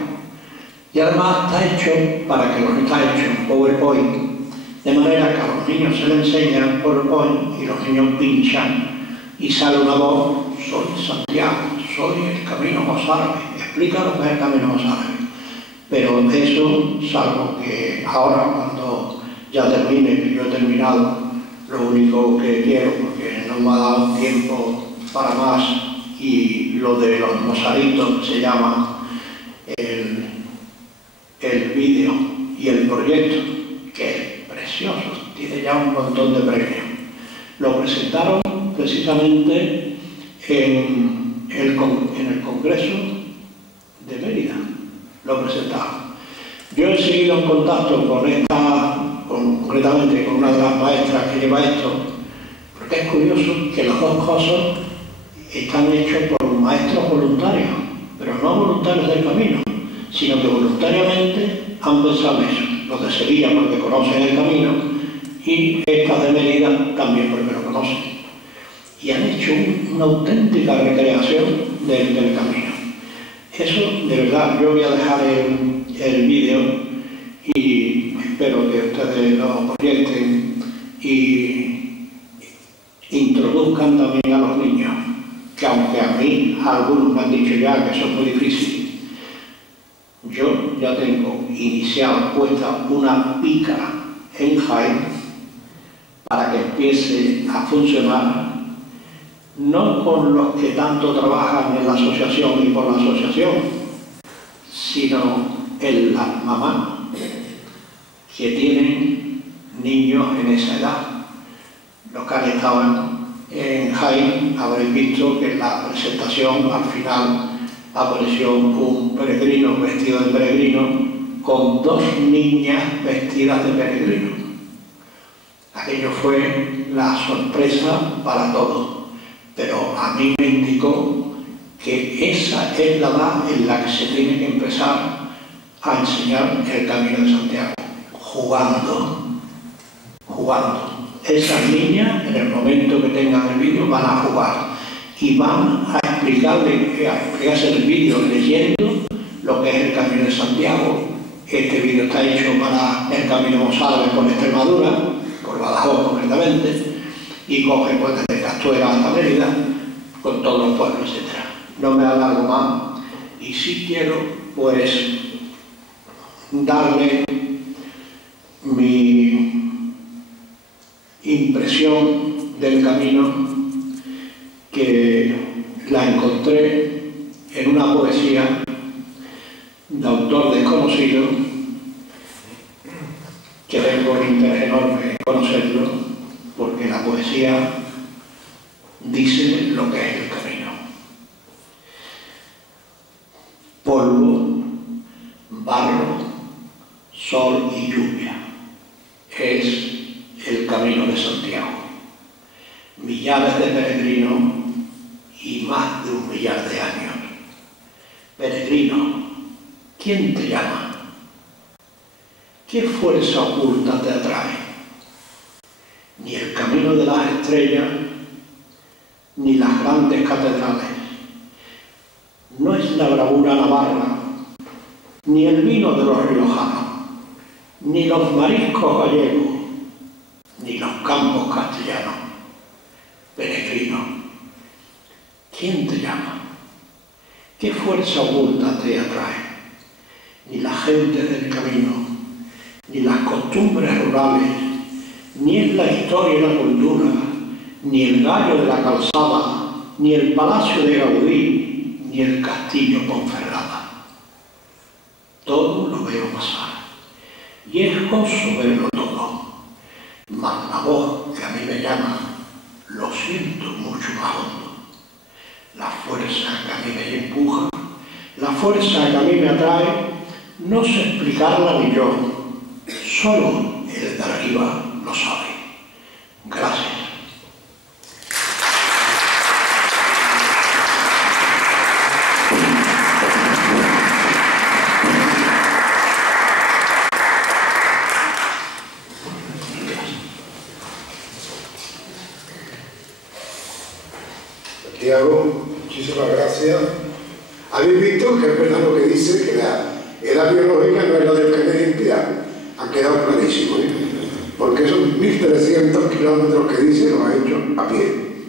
Y además está hecho para que los está hecho en PowerPoint, de manera que a los niños se les enseña PowerPoint y los niños pinchan y sale una voz: soy Santiago, soy el Camino Mozárabe, explica lo que es el Camino Mozárabe. Pero eso, salvo que ahora cuando ya termine, que yo he terminado lo único que quiero, porque no me ha dado tiempo para más, y lo de los mosaritos se llama el vídeo y el proyecto, que es precioso, tiene ya un montón de premios. Lo presentaron precisamente en el Congreso de Mérida, lo presentaron. Yo he seguido en contacto concretamente con una de las maestras que lleva esto, porque es curioso que las dos cosas están hechas por maestros voluntarios, pero no voluntarios del camino, sino que voluntariamente han pensado eso, los de Sevilla porque conocen el camino y estas de Mérida también porque lo conocen. Y han hecho una auténtica recreación del camino. Eso, de verdad, yo voy a dejar el vídeo y espero que ustedes lo proyecten y introduzcan también a los niños, que aunque a mí algunos me han dicho ya que eso es muy difícil, yo ya tengo iniciado puesta una pícara en Jaén para que empiece a funcionar, no con los que tanto trabajan en la asociación y por la asociación, sino en las mamás que tienen niños en esa edad. Los que han estado en Jaén habréis visto que en la presentación al final apareció un peregrino vestido de peregrino con dos niñas vestidas de peregrino. Aquello fue la sorpresa para todos, pero a mí me indicó que esa es la edad en la que se tiene que empezar a enseñar el Camino de Santiago, jugando. Esas niñas, en el momento que tengan el vídeo, van a jugar y van a explicarse el vídeo leyendo lo que es el Camino de Santiago. Este vídeo está hecho para el Camino Mozárabe por Extremadura, por Badajoz concretamente, y coge pues desde Castuera hasta Mérida, con todos los pueblos, etc. No me alargo más, y sí quiero pues darle mi impresión del camino, que la encontré en una poesía de autor desconocido, que tengo un interés enorme en conocerlo, porque la poesía dice lo que es el camino. Polvo, barro, sol y lluvia es el Camino de Santiago. Millares de peregrinos y más de 1 millar de años. Peregrino, ¿quién te llama? ¿Qué fuerza oculta te atrae? Ni el camino de las estrellas, ni las grandes catedrales. No es la bravura navarra, ni el vino de los riojanos, ni los mariscos gallegos, ni los campos castellanos. Peregrino, ¿quién te llama? ¿Qué fuerza oculta te atrae? Ni la gente del camino, ni las costumbres rurales, ni es la historia y la cultura, ni el gallo de la calzada, ni el palacio de Gaudí, ni el castillo Ponferrada. Todo lo veo pasar, y es gozo verlo todo, mas la voz que a mí me llama, lo siento mucho más hondo. La fuerza que a mí me empuja, la fuerza que a mí me atrae, no sé explicarla ni yo, solo el de arriba lo sabe. Gracias. Santiago, muchísimas gracias. Habéis visto que es verdad lo que dice, que la edad biológica no es la del Canerentia. Ha quedado clarísimo, ¿eh? Porque esos 1.300 kilómetros que dice los ha hecho a pie.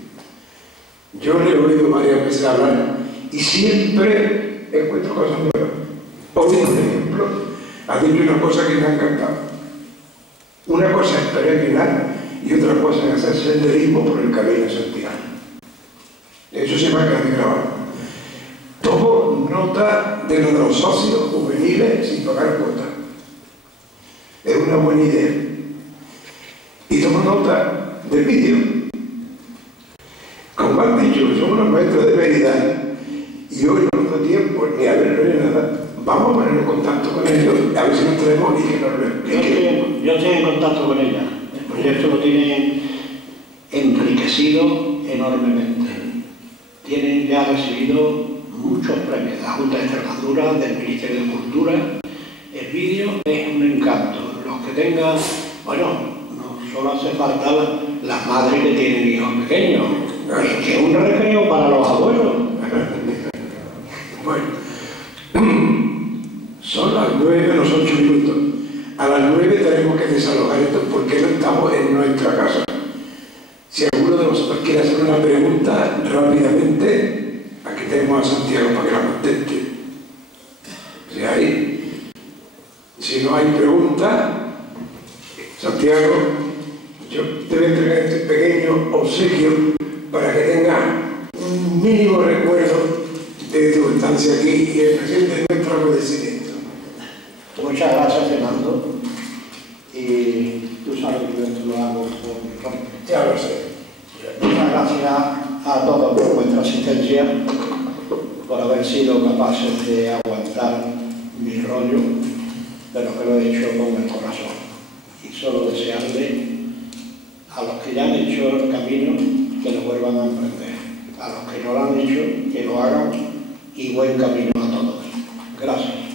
Yo le he oído varias veces hablar y siempre encuentro cosas nuevas. Hoy, por ejemplo, ha dicho una cosa que me ha encantado. Una cosa es peregrinar y otra cosa es hacer senderismo por el camino de Santiago. Eso se va a quedar grabado. Tomo nota de lo de los socios juveniles sin pagar cuota. Es una buena idea. Y tomo nota del vídeo. Como han dicho, que somos los maestros de Mérida y hoy no nos da tiempo ni a verlo ni nada, vamos a poner en contacto con ellos, a ver si nos traemos y que nos lo expliquen. Yo estoy en contacto con ella. El proyecto lo tienen enriquecido enormemente. Tienen ya recibido muchos premios de la Junta de Extremadura, del Ministerio de Cultura. El vídeo es un encanto. Los que tengan, bueno, no solo hace falta las madres que tienen hijos pequeños, es que es un recreo para los abuelos. Bueno, son las 9 menos 8 minutos. A las 9 tenemos que desalojar esto porque no estamos en nuestra casa. Si alguno de vosotros quiere hacer una pregunta rápidamente, aquí tenemos a Santiago para que la conteste. Si no hay pregunta, Santiago, yo te voy a entregar este pequeño obsequio para que tengas un mínimo recuerdo de tu estancia aquí y el presente de nuestro agradecimiento. Muchas gracias, Fernando. Y tú sabes que yo esto lo hago por mi parte. Ya lo sé. Muchas gracias a todos por vuestra asistencia, por haber sido capaces de aguantar mi rollo, pero que lo he hecho con el corazón. Y solo desearle a los que ya han hecho el camino que lo vuelvan a emprender, a los que no lo han hecho que lo hagan y buen camino a todos. Gracias.